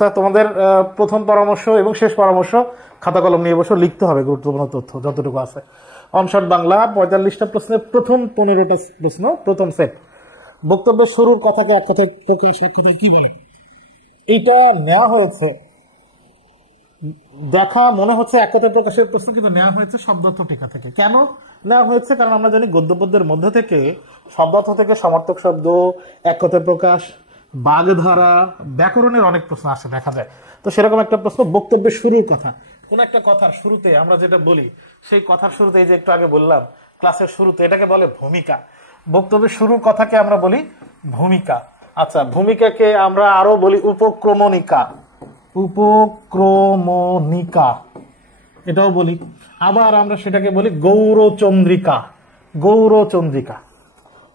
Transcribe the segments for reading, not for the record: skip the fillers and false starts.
অবস্থা। তোমাদের প্রথম পরামর্শ এবং শেষ পরামর্শ খাতা কলম নিয়ে বসে লিখতে হবে গুরুত্বপূর্ণ তথ্য যতটুকু আছে। অনশট বাংলা 45টা প্রশ্নের প্রথম 15টা প্রশ্ন, প্রথম সেট। বক্তব্যের শুরুর কথাকে এক কথায় প্রকাশ, এক কথায় কি বলে? এইটা নেওয়া হয়েছে, দেখা মনে হচ্ছে এক কথায় প্রকাশের প্রশ্ন, কিন্তু নেওয়া হয়েছে শব্দার্থ টিকা থেকে। কেন নেওয়া হয়েছে? কারণ আমরা জানি গদ্যপদ্যের মধ্যে থেকে শব্দার্থ থেকে সমার্থক শব্দ, এক কথায় প্রকাশ, বাগধারা, ব্যাকরণের অনেক প্রশ্ন আসে দেখা যায়। তো সেরকম একটা প্রশ্ন বক্তব্যের শুরুর কথা। কোন একটা কথার শুরুতে আমরা যেটা বলি, সেই কথার শুরুতে, এই যে একটু আগে বললাম ক্লাসের শুরুতে, এটাকে বলে ভূমিকা। বক্তব্যের শুরুর কথাকে আমরা বলি ভূমিকা। আচ্ছা, ভূমিকাকে আমরা আরো বলি উপক্রমণিকা। উপক্রমণিকা এটাও বলি। আবার আমরা সেটাকে বলি গৌরচন্দ্রিকা। গৌরচন্দ্রিকা,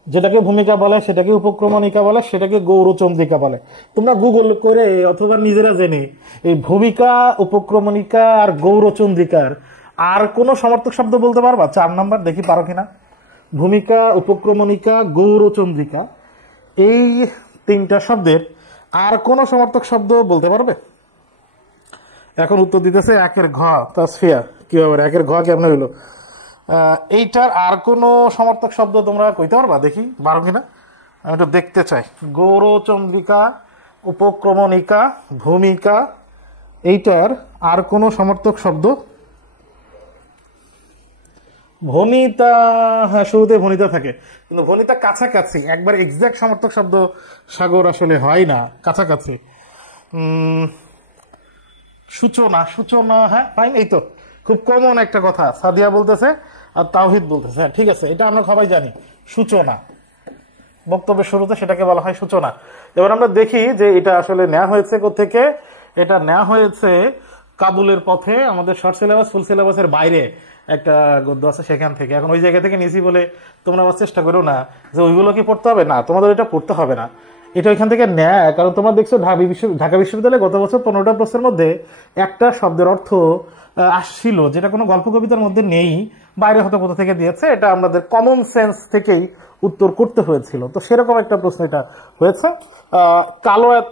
যেটাকে ভূমিকা বলে সেটাকে উপক্রমণিকা বলে, সেটাকে গৌরচন্দ্রিকা বলে। তোমরা গুগল করে অথবা নিজেরা জেনে এই ভূমিকা, উপক্রমণিকা আর গৌরচন্দ্রিকার আর কোন সমর্থক শব্দ বলতে পারবা? 4 নাম্বার দেখি পারো কিনা। ভূমিকা, উপক্রমণিকা, গৌরচন্দ্রিকা, এই 3টা শব্দের আর কোন সমর্থক শব্দ বলতে পারবে? এখন উত্তর দিতেছে 1-এর ঘ তাসফিয়া। কি ব্যাপার, 1-এর ঘ কেমন হইলো? এইটার আর কোন সমর্থক শব্দ তোমরা কইতে পারবা? দেখি পারো কিনা, আমি একটু দেখতে চাই। গৌরচন্দ্রিকা, উপক্রমণিকা, ভূমিকা, এইটার আর কোন সমর্থক শব্দ? ভনিতা, হ্যাঁ শুরুতে ভনিতা থাকে, কিন্তু ভনিতা কাছাকাছি, একবার এক্সাক্ট সমর্থক শব্দ সাগর আসলে হয় না, কাছাকাছি। সূচনা, সূচনা, হ্যাঁ ফাইন, এই তো খুব কমন একটা কথা সাদিয়া বলতেছে আর তাওহিদ বলতেছে। হ্যাঁ ঠিক আছে, এটা আমরা সবাই জানি, সূচনা। বক্তব্যের শুরুতে সেটাকে বলা হয় সূচনা। এবার আমরা দেখি যে এটা আসলে নেওয়া হয়েছে কোত্থেকে। এটা নেওয়া হয়েছে কাবুলের পথে, আমাদের শর্ট সিলেবাস ফুল সিলেবাসের বাইরে একটা গদ্য আছে সেখান থেকে। এখন ওই জায়গা থেকে নিয়েছি বলে তোমরা আবার চেষ্টা করো না যে ওইগুলো কি পড়তে হবে, না তোমাদের এটা পড়তে হবে না, এটা ওইখান থেকে নেয়। কারণ তোমরা দেখছো ঢাকা বিশ্ববিদ্যালয়ে গত বছর 15টা প্রশ্নের মধ্যে একটা শব্দের অর্থ আসছিল যেটা কোনো গল্প কবিতার মধ্যে নেই, বাইরে হয়তো কোথা থেকে দিয়েছে, এটা আমাদের কমন সেন্স থেকেই উত্তর করতে হয়েছিল। তো সেরকম একটা প্রশ্ন এটা হয়েছে। কালোয়াত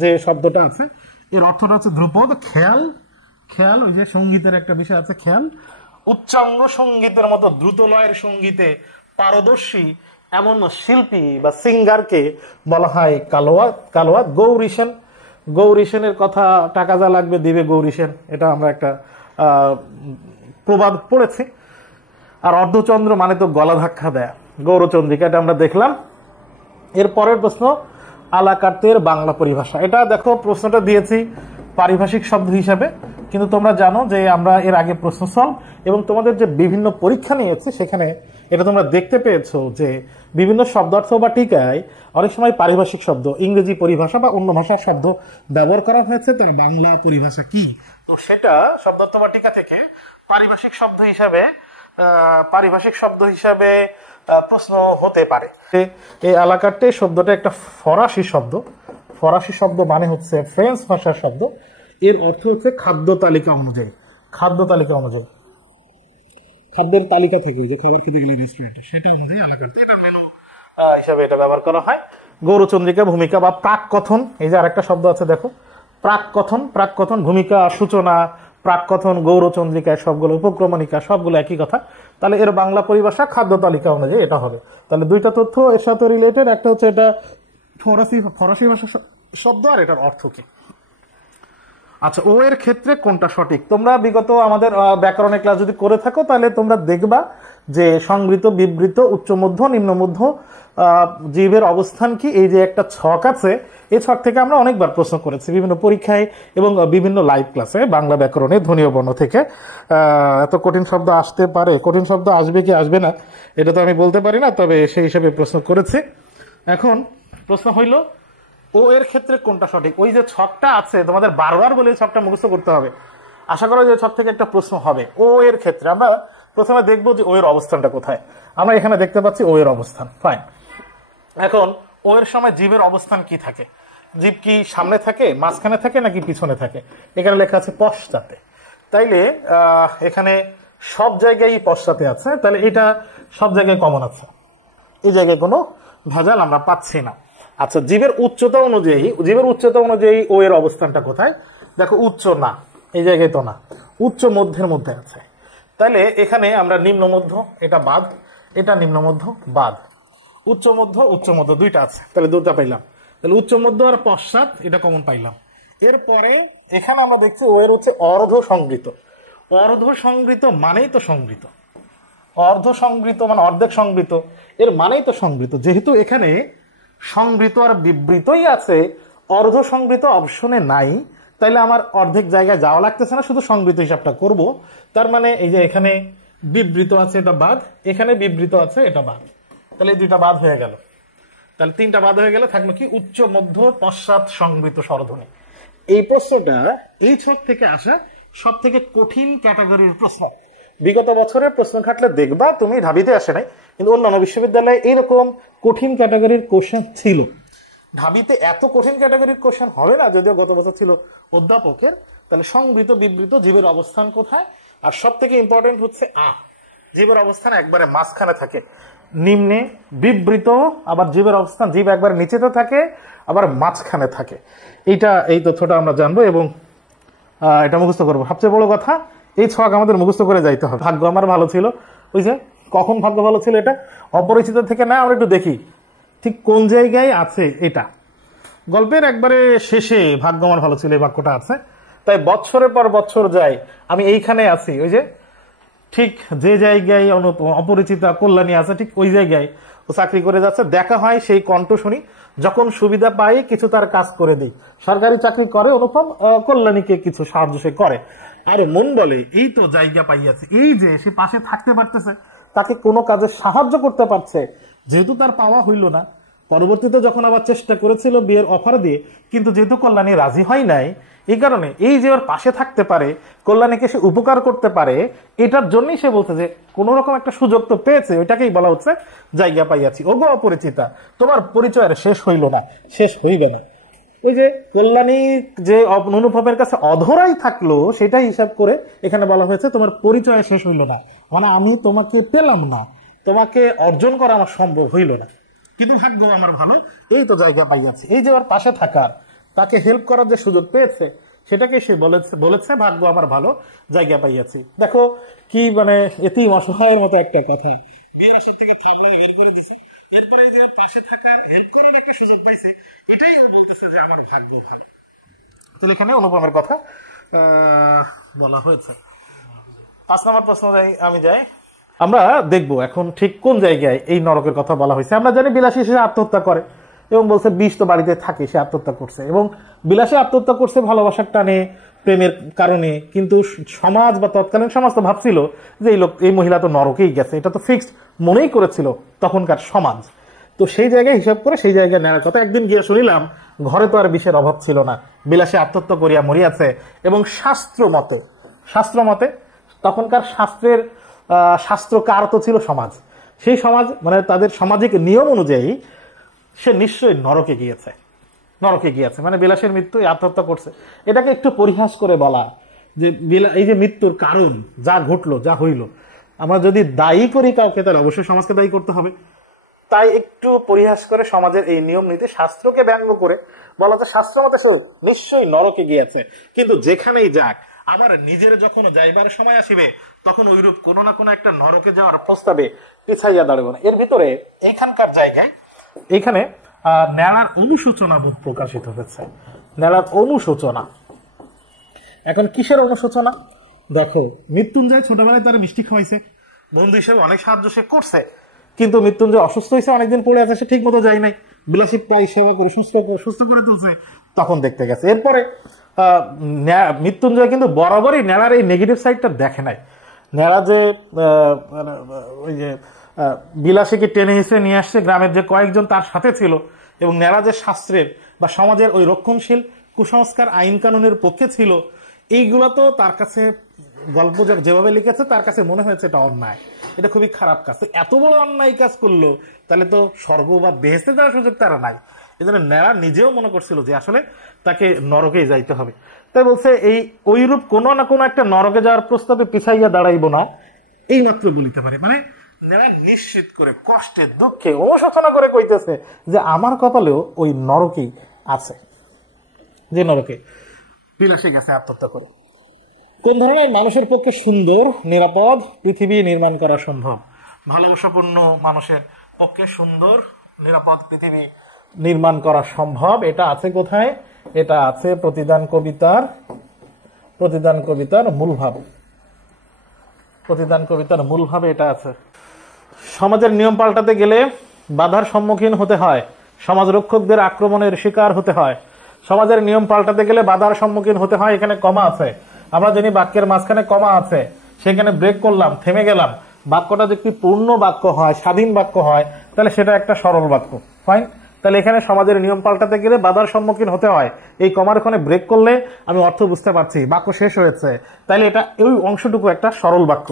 যে শব্দটা আছে এর অর্থটা হচ্ছে ধ্রুপদ। খেয়াল, খেয়াল ওই যে সঙ্গীতের একটা বিষয় আছে খেয়াল, উচ্চাঙ্গ সঙ্গীতের মতো দ্রুত লয়ের সঙ্গীতে পারদর্শী এমন শিল্পী বা সিঙ্গারকে বলা হয় কালোয়াত। কালোয়াত। গৌরী সেন, গৌরী সেনের কথা টাকা যা লাগবে দিবে গৌরী সেন, এটা আমরা একটা প্রবাদ পড়েছি। আর অর্ধচন্দ্র মানে তো গলা ধাক্কা দেয়া, গৌরচন্দ্রিকা, এটা আমরা দেখলাম। এর পরের প্রশ্ন আলাকার্তের বাংলা পরিভাষা। এটা দেখো প্রশ্নটা দিয়েছি পারিভাষিক শব্দ হিসাবে, কিন্তু তোমরা জানো যে আমরা এর আগে প্রশ্ন সলভ এবং তোমাদের যে বিভিন্ন পরীক্ষা নিয়েছে সেখানে এটা তোমরা দেখতে পেয়েছো যে বিভিন্ন শব্দার্থ বা টিকায় অনেক সময় পারিভাষিক শব্দ, ইংরেজি পরিভাষা বা অন্য ভাষার শব্দ ব্যবহার করা হয়েছে। তার বাংলা পরিভাষা কি, তো সেটা শব্দার্থ বা টিকা থেকে পারিভাষিক শব্দ হিসাবে প্রশ্ন হতে পারে। এই আলাকার্তে শব্দটা একটা ফরাসি শব্দ। ফরাসি শব্দ মানে হচ্ছে ফ্রেঞ্চ ভাষার শব্দ। এর অর্থ হচ্ছে খাদ্য তালিকা অনুযায়ী। খাদ্য তালিকা অনুযায়ী, খাদ্যের তালিকা থেকে যে খাবার খেতে গেলে রেস্টুরেন্টে, সেটা অনুযায়ী আলাকার্তে এটা মেনু হিসাবে এটা ব্যবহার করা হয়। গৌরচন্দ্রিকা, ভূমিকা বা প্রাক কথন, এই যে আরেকটা শব্দ আছে দেখো, প্রাক কথন। প্রাক কথন, ভূমিকা, সূচনা, প্রাক কথন, গৌরচন্দ্রিকা, সবগুলো উপক্রমণিকা, সবগুলো একই কথা। তাহলে এর বাংলা পরিভাষা খাদ্য তালিকা অনুযায়ী এটা হবে। তাহলে দুইটা তথ্য এর সাথে রিলেটেড, একটা হচ্ছে এটা ফরাসি ভাষা শব্দ আর এটার অর্থ কি। আচ্ছা, ও এর ক্ষেত্রে কোনটা সঠিক? তোমরা বিগত আমাদের ব্যাকরণের ক্লাস যদি করে থাকো তাহলে তোমরা দেখবা যে সংবৃত, বিবৃত, উচ্চ মধ্য, নিম্ন মধ্য জীবের অবস্থান কি, এই যে একটা ছক আছে, এই ছক থেকে আমরা অনেকবার প্রশ্ন করেছি বিভিন্ন পরীক্ষায় এবং বিভিন্ন লাইভ ক্লাসে বাংলা ব্যাকরণে ধ্বনীয় বর্ণ থেকে। এত কঠিন শব্দ আসতে পারে, কঠিন শব্দ আসবে কি আসবে না এটা তো আমি বলতে পারি না, তবে সেই হিসাবে প্রশ্ন করেছি। এখন প্রশ্ন হইল ও এর ক্ষেত্রে কোনটা সঠিক। ওই যে ছকটা আছে তোমাদের বারবার বলে ছকটা মুখস্থ করতে হবে, আশা করা যে ছক থেকে একটা প্রশ্ন হবে। ও এর ক্ষেত্রে আমরা প্রথমে দেখবো যে ও এর অবস্থানটা কোথায়। আমরা এখানে দেখতে পাচ্ছি ও এর অবস্থান, ফাইন। এখন ও এর সময় জীবের অবস্থান কি থাকে? জীব কি সামনে থাকে, মাঝখানে থাকে নাকি পিছনে থাকে? এখানে লেখা আছে পশ্চাতে। তাইলে এখানে সব জায়গায় পশ্চাতে আছে, তাহলে এটা সব জায়গায় কমন আছে, এই জায়গায় কোনো ভেজাল আমরা পাচ্ছি না। আচ্ছা, জীবের উচ্চতা অনুযায়ী ও এর অবস্থানটা কোথায়? দেখো, উচ্চ না, এই জায়গায় তো না, উচ্চ মধ্যের মধ্যে আছে। তাহলে এখানে আমরা নিম্ন মধ্য, এটা বাদ, এটা নিম্ন মধ্য বাদ, উচ্চ মধ্য দুইটা আছে, তাহলে দুটা পাইলাম। তাহলে উচ্চ মধ্য আর পশ্চাৎ এটা কমন পাইলাম। এরপরে এখানে আমরা দেখছি ও এর হচ্ছে অর্ধ সংবৃত। অর্ধ সংবৃত মানেই তো সংবৃত, অর্ধ সংবৃত মানে অর্ধেক সংবৃত, এর মানেই তো সংবৃত। যেহেতু এখানে সংবৃত আর বিবৃতই আছে, অর্ধ সংবৃত অপশনে নাই, তাইলে আমার অর্ধেক জায়গায় যাওয়া লাগতেছে না, শুধু সংবৃত হিসাবটা করব। তার মানে এই যে এখানে বিবৃত আছে এটা বাদ, এখানে বিবৃত আছে এটা বাদ, তাহলে এই দুইটা বাদ হয়ে গেল। তাহলে তিনটা বাদ হয়ে গেলে থাকলো কি? উচ্চ মধ্য পশ্চাৎ সংবৃত স্বরধ্বনি। এই প্রশ্নটা এই ছক থেকে আসা সব থেকে কঠিন ক্যাটাগরির প্রশ্ন। বিগত বছরের প্রশ্ন খাটলে দেখবা তুমি ঢাবিতে আসে নাই, কিন্তু অন্যান্য বিশ্ববিদ্যালয়ে এইরকম কঠিন ক্যাটাগরির কোশ্চেন ছিল। ঢাবিতে এত কঠিন ক্যাটাগরির কোশ্চেন হবে না, যদিও গত বছর ছিল অধ্যাপকের। তাহলে সংবৃত বিবৃত জীবের অবস্থান কোথায়? আর সব থেকে ইম্পর্টেন্ট হচ্ছে জীবের অবস্থান একবারে মাঝখানে থাকে, নিম্নে বিবৃত, আবার জীবের অবস্থান জীব একবার নিচেতে থাকে, আবার মাঝখানে থাকে। এই তথ্যটা আমরা জানবো এবং এটা মুখস্থ করবো। সবচেয়ে বড় কথা, এই ছক আমাদের মুখস্থ করে যাইতে হবে। ভাগ্য আমার ভালো ছিল, ওই যে কখন ভাগ্য ভালো ছিল, এটা অপরিচিত থেকে না, আমরা একটু দেখি ঠিক কোন জায়গায় আছে। এটা গল্পের একবারে শেষে ভাগ্য আমার ভালো ছিল এই বাক্যটা আছে। তাই বছরের পর বছর যায়, আমি এইখানে আছি, ওই যে ঠিক যে জায়গায় অপরিচিতা কল্যাণী আছে, ঠিক ওই জায়গায় ও চাকরি করে যাচ্ছে। দেখা হয়, সেই কণ্ঠ শুনি, যখন সুবিধা পাই কিছু তার কাজ করে দেই। সরকারি চাকরি করে অনুপম, কল্যাণীকে কিছু সাহায্য সে করে। আর মন বলে এই তো জায়গা পাইয়াছে, এই যে সে পাশে থাকতে পারতেছে, তাকে কোনো কাজে সাহায্য করতে পারছে। যেহেতু তার পাওয়া হইল না, পরবর্তীতে যখন আবার চেষ্টা করেছিল বিয়ের অফার দিয়ে, কিন্তু যেহেতু কল্যাণী রাজি হয় নাই, এই কারণে এই যে ওর পাশে থাকতে পারে, কল্যাণীকে সে উপকার করতে পারে, এটার জন্যই সে বলছে যে কোন রকম একটা সুযোগ তো পেয়েছে, ওইটাকেই বলা হচ্ছে জায়গা পাইয়াছি। ওগো অপরিচিতা, তোমার পরিচয়ের শেষ হইল না, শেষ হইবে না। ওই যে কল্যাণী যে অনুভবের কাছে অধরাই থাকলো, সেটাই হিসাব করে এখানে বলা হয়েছে তোমার পরিচয় শেষ হইল না, মানে আমি তোমাকে পেলাম না, তোমাকে অর্জন করা আমার সম্ভব হইল না, কিন্তু ভাগ্য আমার ভালো, এই তো জায়গা পাইয়াছি। এই যে ওর পাশে থাকার, তাকে হেল্প করার যে সুযোগ পেয়েছে, সেটাকে সে বলেছে ভাগ্য আমার ভালো, জায়গা পাইয়াছি। দেখো কি মানে এতেই অসহায়ের মতো একটা কথা, বিয়ের আসর থেকে থাকলে বের করে দিছে, এরপরে যে পাশে থাকার হেল্প করার একটা সুযোগ পাইছে, এটাই ও বলতেছে যে আমার ভাগ্য ভালো। তাহলে এখানে অনুপমের কথা বলা হয়েছে। 5 নম্বর প্রশ্ন আমি যাই, আমরা দেখবো এখন ঠিক কোন জায়গায় এই নরকের কথা বলা হয়েছে। আমরা জানি বিলাসী সে আত্মহত্যা করে এবং বলছে বিষ তো বাড়িতে থাকে, সে আত্মহত্যা করছে, এবং বিলাসী আত্মহত্যা করছে ভালোবাসার টানে, প্রেমের কারণে। কিন্তু সমাজ বা তৎকালীন সমাজ তো ভাবছিল যে এই মহিলা তো নরকেই গেছে, এটা তো ফিক্সড মনেই করেছিল তখনকার সমাজ। তো সেই জায়গায় হিসাব করে সেই জায়গায় নেওয়ার কথা। একদিন গিয়ে শুনিলাম ঘরে তো আর বিষের অভাব ছিল না, বিলাসী আত্মহত্যা করিয়া মরিয়াছে। এবং শাস্ত্র মতে তখনকার শাস্ত্রকার তো ছিল সমাজ, সেই সমাজ মানে তাদের সামাজিক নিয়ম অনুযায়ী সে নিশ্চয়ই নরকে গিয়েছে, মানে বিলাসের মৃত্যু আত্মহত্যা করছে। এটাকে একটু পরিহাস করে বলা যে এই যে মৃত্যুর কারণ যা ঘটলো, যা হইল, আমরা যদি দায়ী করি কাউকে, তাহলে অবশ্যই সমাজকে দায়ী করতে হবে। তাই একটু পরিহাস করে সমাজের এই নিয়ম নীতি, শাস্ত্রকে ব্যঙ্গ করে বলা যে শাস্ত্র মতে নিশ্চয়ই নরকে গিয়েছে, কিন্তু যেখানেই যাক আমার নিজের যখন যাইবার সময় আসিবে, তখন ওইরূপ কোনো না কোনো একটা নরকে যাওয়ার প্রস্তাবে পিছাইয়া দাঁড়াবো না। এর ভিতরে এইখানকার জায়গায় এইখানে নেলার অনুশোচনা বুক প্রকাশিত হয়েছে, নেলার অনুশোচনা। এখন কিসের অনুশোচনা? দেখো, মৃত্যুঞ্জয় ছোটবেলায় তার মিষ্টি খাওয়াইছে, বন্ধু হিসেবে অনেক সাহায্য সে করছে, কিন্তু মৃত্যুঞ্জয় অসুস্থ হয়েছে, অনেকদিন পড়ে আছে, সে ঠিক মতো যায় নাই, বিলাসী প্রায় সেবা করে সুস্থ করে তুলছে, তখন দেখতে গেছে। এরপরে মৃত্যুঞ্জয় কিন্তু বরাবরই নেলার এই নেগেটিভ সাইডটা দেখে নাই। নেলা যে ওই যে বিলাসীকে টেনে হিসে নিয়ে আসছে, গ্রামের যে কয়েকজন তার সাথে ছিল, এবং নেলা যে শাস্ত্রের বা সমাজের ওই রক্ষণশীল কুসংস্কার আইন কানুনের পক্ষে ছিল, এইগুলো তো তার কাছে গল্প যেভাবে লিখেছে তার কাছে মনে হয়েছে এটা অন্যায়, এটা খুবই খারাপ কাজ। এত বড় অন্যায় কাজ করলো, তাহলে তো স্বর্গ বা বেহেশতে যাওয়ার সুযোগ তারা নাই। এই জন্য নেলা নিজেও মনে করছিল যে আসলে তাকে নরকে যাইতে হবে। তাই বলছে এই ওইরূপ কোনো না কোনো একটা নরকে যাওয়ার প্রস্তাবে পিছাইয়া দাঁড়াইব না, এই মাত্র বলিতে পারে। মানে নিশ্চিত করে কষ্টে দুঃখে অনুশোচনা করে কইতেছে যে আমার কপালেও ওই নরকেই আছে, যে নরকে বিলাসে গেছে আত্মহত্যা করে। কোন ধরনের মানুষের পক্ষে সুন্দর নিরাপদ পৃথিবী নির্মাণ করা সম্ভব? ভালোবাসাপূর্ণ মানুষের পক্ষে সুন্দর নিরাপদ পৃথিবী নির্মাণ করা সম্ভব। এটা আছে কোথায়? এটা আছে প্রতিদান কবিতার মূল ভাব। প্রতিদান কবিতার মূল ভাবে এটা আছে। সমাজের নিয়ম পাল্টাতে গেলে বাধার সম্মুখীন হতে হয়, সমাজ রক্ষকদের আক্রমণের শিকার হতে হয়। সমাজের নিয়ম পাল্টাতে গেলে বাধার সম্মুখীন হতে হয়। এখানে কমা আছে, আমরা জানি বাক্যের মাঝখানে কমা আছে, সেখানে ব্রেক করলাম, থেমে গেলাম। বাক্যটা যদি পূর্ণ বাক্য হয়, স্বাধীন বাক্য হয়, তাহলে সেটা একটা সরল বাক্য। ফাইন। তাহলে এখানে সমাজের নিয়ম পাল্টাতে গেলে বাধার সম্মুখীন হতে হয়, এই কমার ওখানে ব্রেক করলে আমি অর্থ বুঝতে পারছি, বাক্য শেষ হয়েছে। তাহলে এটা ওই অংশটুকু একটা সরল বাক্য।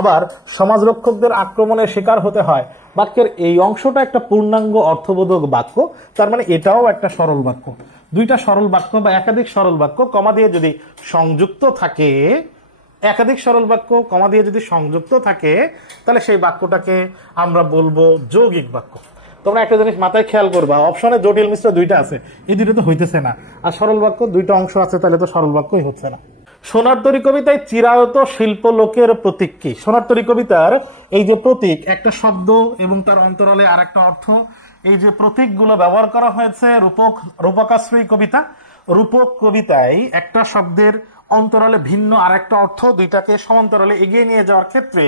আবার সমাজ রক্ষকদের আক্রমণের শিকার হতে হয়, বাক্যের এই অংশটা একটা পূর্ণাঙ্গ অর্থবোধক বাক্য, তার মানে এটাও একটা সরল বাক্য। দুইটা সরল বাক্য বা একাধিক সরল বাক্য কমা দিয়ে যদি সংযুক্ত থাকে, একাধিক সরল বাক্য কমা দিয়ে যদি সংযুক্ত থাকে, তাহলে সেই বাক্যটাকে আমরা বলবো যৌগিক বাক্য। তোমরা একটা জিনিস মাথায় খেয়াল করবা, অপশনে জটিল মিশ্র দুইটা আছে, এই দুইটা তো হইতেছে না। আর সরল বাক্য দুইটা অংশ আছে, তাহলে তো সরল বাক্যই হচ্ছে না। সোনার তরী কবিতায় চিরায়ত শিল্প লোকের প্রতীক কি? সোনার তরী কবিতার এই যে প্রতীক, একটা শব্দ এবং তার অন্তরালে আর একটা অর্থ, এই যে প্রতীকগুলো ব্যবহার করা হয়েছে রূপকাশ্রয়ী কবিতা। রূপক কবিতায় একটা শব্দের অন্তরালে ভিন্ন আর একটা অর্থ, দুইটাকে সমান্তরালে এগিয়ে নিয়ে যাওয়ার ক্ষেত্রে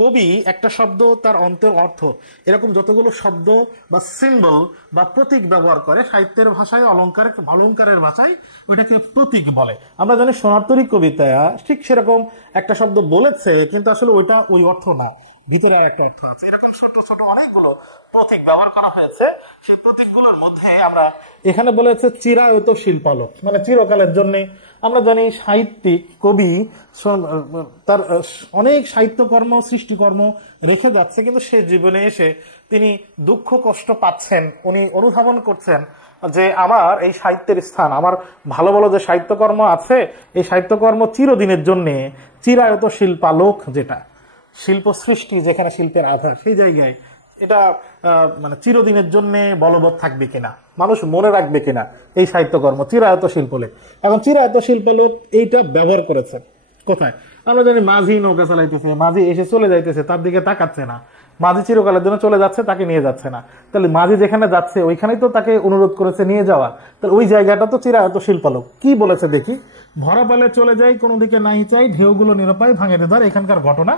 কবি একটা শব্দ তার অন্তর অর্থ এরকম যতগুলো শব্দ বা সিম্বল বা প্রতীক ব্যবহার করে, সাহিত্যের ভাষায় অলঙ্কারের ভাষায় ওইটাকে প্রতীক বলে। আমরা জানি সোনার তরী কবিতা ঠিক সেরকম একটা শব্দ বলেছে, কিন্তু আসলে ওইটা ওই অর্থ না, ভিতরে একটা অর্থ আছে। এরকম ছোট ছোট অনেকগুলো প্রতীক ব্যবহার করা হয়েছে। সেই প্রতীকগুলোর মধ্যে আমরা এখানে বলেছে চিরায়ত শিল্পালোক, মানে চিরকালের জন্য। আমরা জানি সাহিত্যিক কবি তার অনেক সাহিত্যকর্ম সৃষ্টিকর্ম রেখে যাচ্ছে, কিন্তু সে জীবনে এসে তিনি দুঃখ কষ্ট পাচ্ছেন, উনি অনুধাবন করছেন যে আমার এই সাহিত্যের স্থান, আমার ভালো ভালো যে সাহিত্যকর্ম আছে, এই সাহিত্যকর্ম চিরদিনের জন্য চিরায়ত শিল্পালোক, যেটা শিল্প সৃষ্টি, যেখানে শিল্পের আধার, সেই জায়গায় এটা মানে চিরদিনের জন্য বলবৎ থাকবে কিনা, মানুষ মনে রাখবে কিনা এই সাহিত্যকর্ম চিরায়ত শিল্পলোক। এখন চিরায়ত শিল্পলোক এইটা ব্যবহার করেছে কোথায়? আমরা জানি মাঝি নৌকা চালাইতেছে, মাঝি এসে চলে যাইতেছে, তার দিকে তাকাচ্ছে না, মাঝি চিরকালের জন্য চলে যাচ্ছে, তাকে নিয়ে যাচ্ছে না। তাহলে মাঝি যেখানে যাচ্ছে ওইখানেই তো তাকে অনুরোধ করেছে নিয়ে যাওয়া, তাহলে ওই জায়গাটা তো চিরায়ত শিল্পলোক। কি বলেছে দেখি? ভরা পালে চলে যাই, কোনো দিকে নাই চাই, ঢেউগুলো নিরপায় ভাঙে ধর। এখানকার ঘটনা,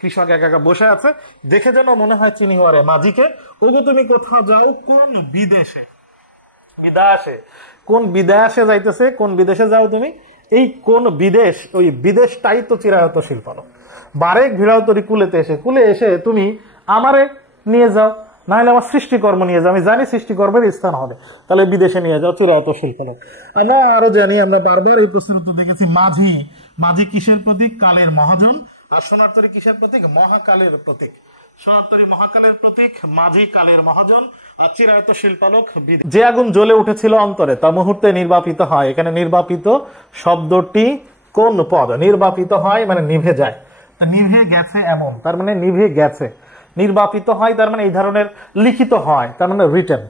কৃষক একা একা বসে আছে, দেখে যেন মনে হয় চিনি হওয়ারে মাঝিকে, ওগো তুমি কোথাও যাও কোন বিদেশে, কোন বিদেশে যাইতেছে, কোন বিদেশে যাও তুমি, এই কোন বিদেশ, ওই বিদেশটাই তো চিরায়ত শিল্পালোক। বারেক ভিড়াও তরি কুলে এসে তুমি আমারে নিয়ে যাও, না হলে আমার সৃষ্টিকর্ম নিয়ে যাও, আমি জানি সৃষ্টিকর্মের স্থান হবে, তাহলে বিদেশে নিয়ে যাও, চিরায়ত শিল্পালোক। আমরা আরো জানি, আমরা বারবার এই প্রশ্নের উত্তর দেখেছি, মাঝি কিসের প্রতীক? কালের মহাজন। আর সোনার তরী কিসের প্রতীক? মহাকালের প্রতীক। সোনার তরী মহাকালের প্রতীক, মাঝি কালের মহাজন, আর চিরায়ত শিল্পালোক। যে আগুন জ্বলে উঠেছিল অন্তরে তা মুহূর্তে নির্বাপিত হয়। এখানে নির্বাপিত শব্দটি কোন পদ? নির্বাপিত হয় মানে নিভে যায়, নিভে গেছে এমন, তার মানে নিভে গেছে। নির্বাপিত হয় তার মানে এই ধরনের, লিখিত হয় তার মানে রিটেন,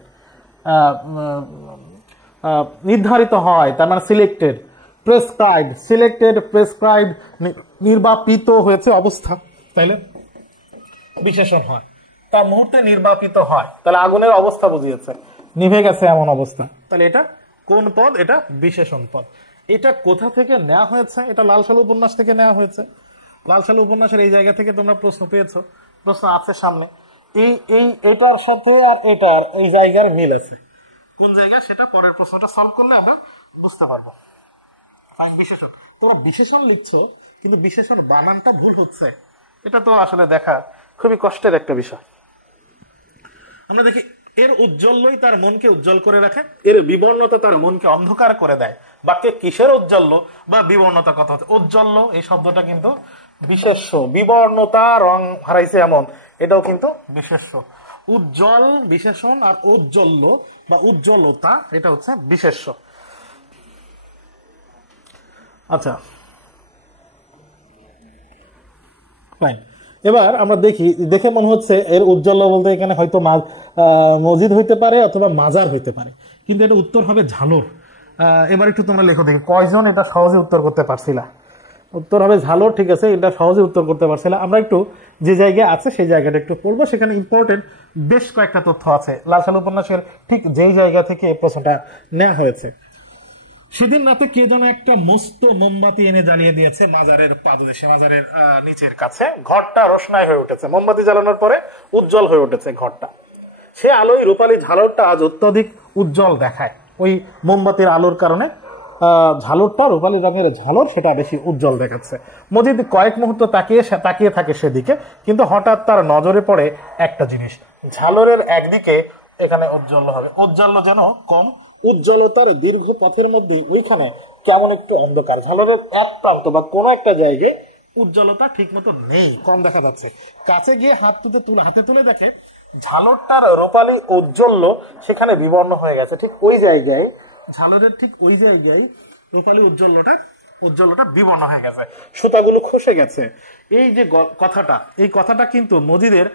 নির্ধারিত হয় তার মানে সিলেক্টেড, প্রেসক্রাইব, নির্বাপিত হয়েছে অবস্থা, তাইলে বিশেষণ হয়। তা মুহূর্তে নির্বাপিত হয়, তাহলে আগুনের অবস্থা বুঝিয়েছে, নিভে গেছে এমন অবস্থা। তাহলে এটা কোন পদ? এটা বিশেষণ পদ। এটা কোথা থেকে নেওয়া হয়েছে? এটা লাল সালু উপন্যাস থেকে নেওয়া হয়েছে। লাল সালু উপন্যাসের এই জায়গা থেকে তোমরা প্রশ্ন পেয়েছো, প্রশ্ন আছে সামনে। এটার সাথে আর এটার এই জায়গার মিল আছে, কোন জায়গায় সেটা পরের প্রশ্নটা সলভ করলে আমরা বুঝতে পারবো। বিশেষণ, তোমরা বিশেষণ লিখছো কিন্তু বিশেষণ বানানটা ভুল হচ্ছে, এটা তো আসলে দেখা খুবই কষ্টের একটা বিষয়। আমরা দেখি, এর উজ্জ্বল্যই তার মনকে উজ্জ্বল করে রাখে, এর বিবর্ণতা তার মনকে অন্ধকার করে দেয়। বাক্যে কিসের উজ্জ্বল্য বা বিবর্ণতা কথা হচ্ছে? উজ্জ্বল্য এই শব্দটা কিন্তু বিশেষ্য, বিবর্ণতা রং হারাইছে এমন, এটাও কিন্তু বিশেষ্য। উজ্জ্বল বিশেষণ, আর উজ্জ্বল্য বা উজ্জ্বলতা এটা হচ্ছে বিশেষ্য। আচ্ছা, এবার আমরা দেখি, দেখে মনে হচ্ছে এর উজ্জ্বল বলতে এখানে হয়তো মসজিদ হইতে পারে অথবা মাজার হইতে পারে, কিন্তু এটা উত্তর হবে ঝালর। এবার একটু তোমরা লেখো দেখি কয়জন এটা সহজে উত্তর করতে পারছিলা। উত্তর হবে ঝালর, ঠিক আছে, এটা সহজে উত্তর করতে পারছিলা। আমরা একটু যে জায়গায় আছে সেই জায়গাটা একটু পড়বো, সেখানে ইম্পর্টেন্ট বেশ কয়েকটা তথ্য আছে। লাল সালু উপন্যাসের ঠিক যেই জায়গা থেকে এই প্রশ্নটা নেওয়া হয়েছে। সেদিন রাতে কে যেন একটা মস্ত মোমবাতি এনে জ্বালিয়ে দিয়েছে মাজারের পাদদেশে, মাজারের নিচের কাছে। ঘরটা রোশনাই হয়ে উঠেছে, মোমবাতি জ্বালানোর পরে উজ্জ্বল হয়ে উঠেছে ঘরটা। সে আলোয় রূপালী ঝালরটা আজ অত্যধিক উজ্জ্বল দেখায়। ওই মোমবাতির আলোর কারণে ঝালরটা, রূপালী রঙের ঝালর, সেটা বেশি উজ্জ্বল দেখাচ্ছে। মজিদ কয়েক মুহূর্ত তাকিয়ে থাকে সেদিকে, কিন্তু হঠাৎ তার নজরে পড়ে একটা জিনিস। ঝালরের একদিকে এখানে উজ্জ্বল হবে, উজ্জ্বল যেন কম, উজ্জ্বলতার দীর্ঘ পথের মধ্যে ওইখানে কেমন একটু অন্ধকার। ঝালরের এক প্রান্ত বা কোনো একটা জায়গায় উজ্জ্বলতা ঠিক মতো নেই, কম দেখা যাচ্ছে। কাছে গিয়ে হাতে তুলে দেখে ঝালরটার রূপালী উজ্জ্বল সেখানে বিবর্ণ হয়ে গেছে। ঠিক ওই জায়গায়, ঝালরের ঠিক ওই জায়গায় রূপালী উজ্জ্বলটা বিবর্ণ হয়ে গেছে, সুতাগুলো খসে গেছে। এই যে কথাটা, এই কথাটা কিন্তু মজিদের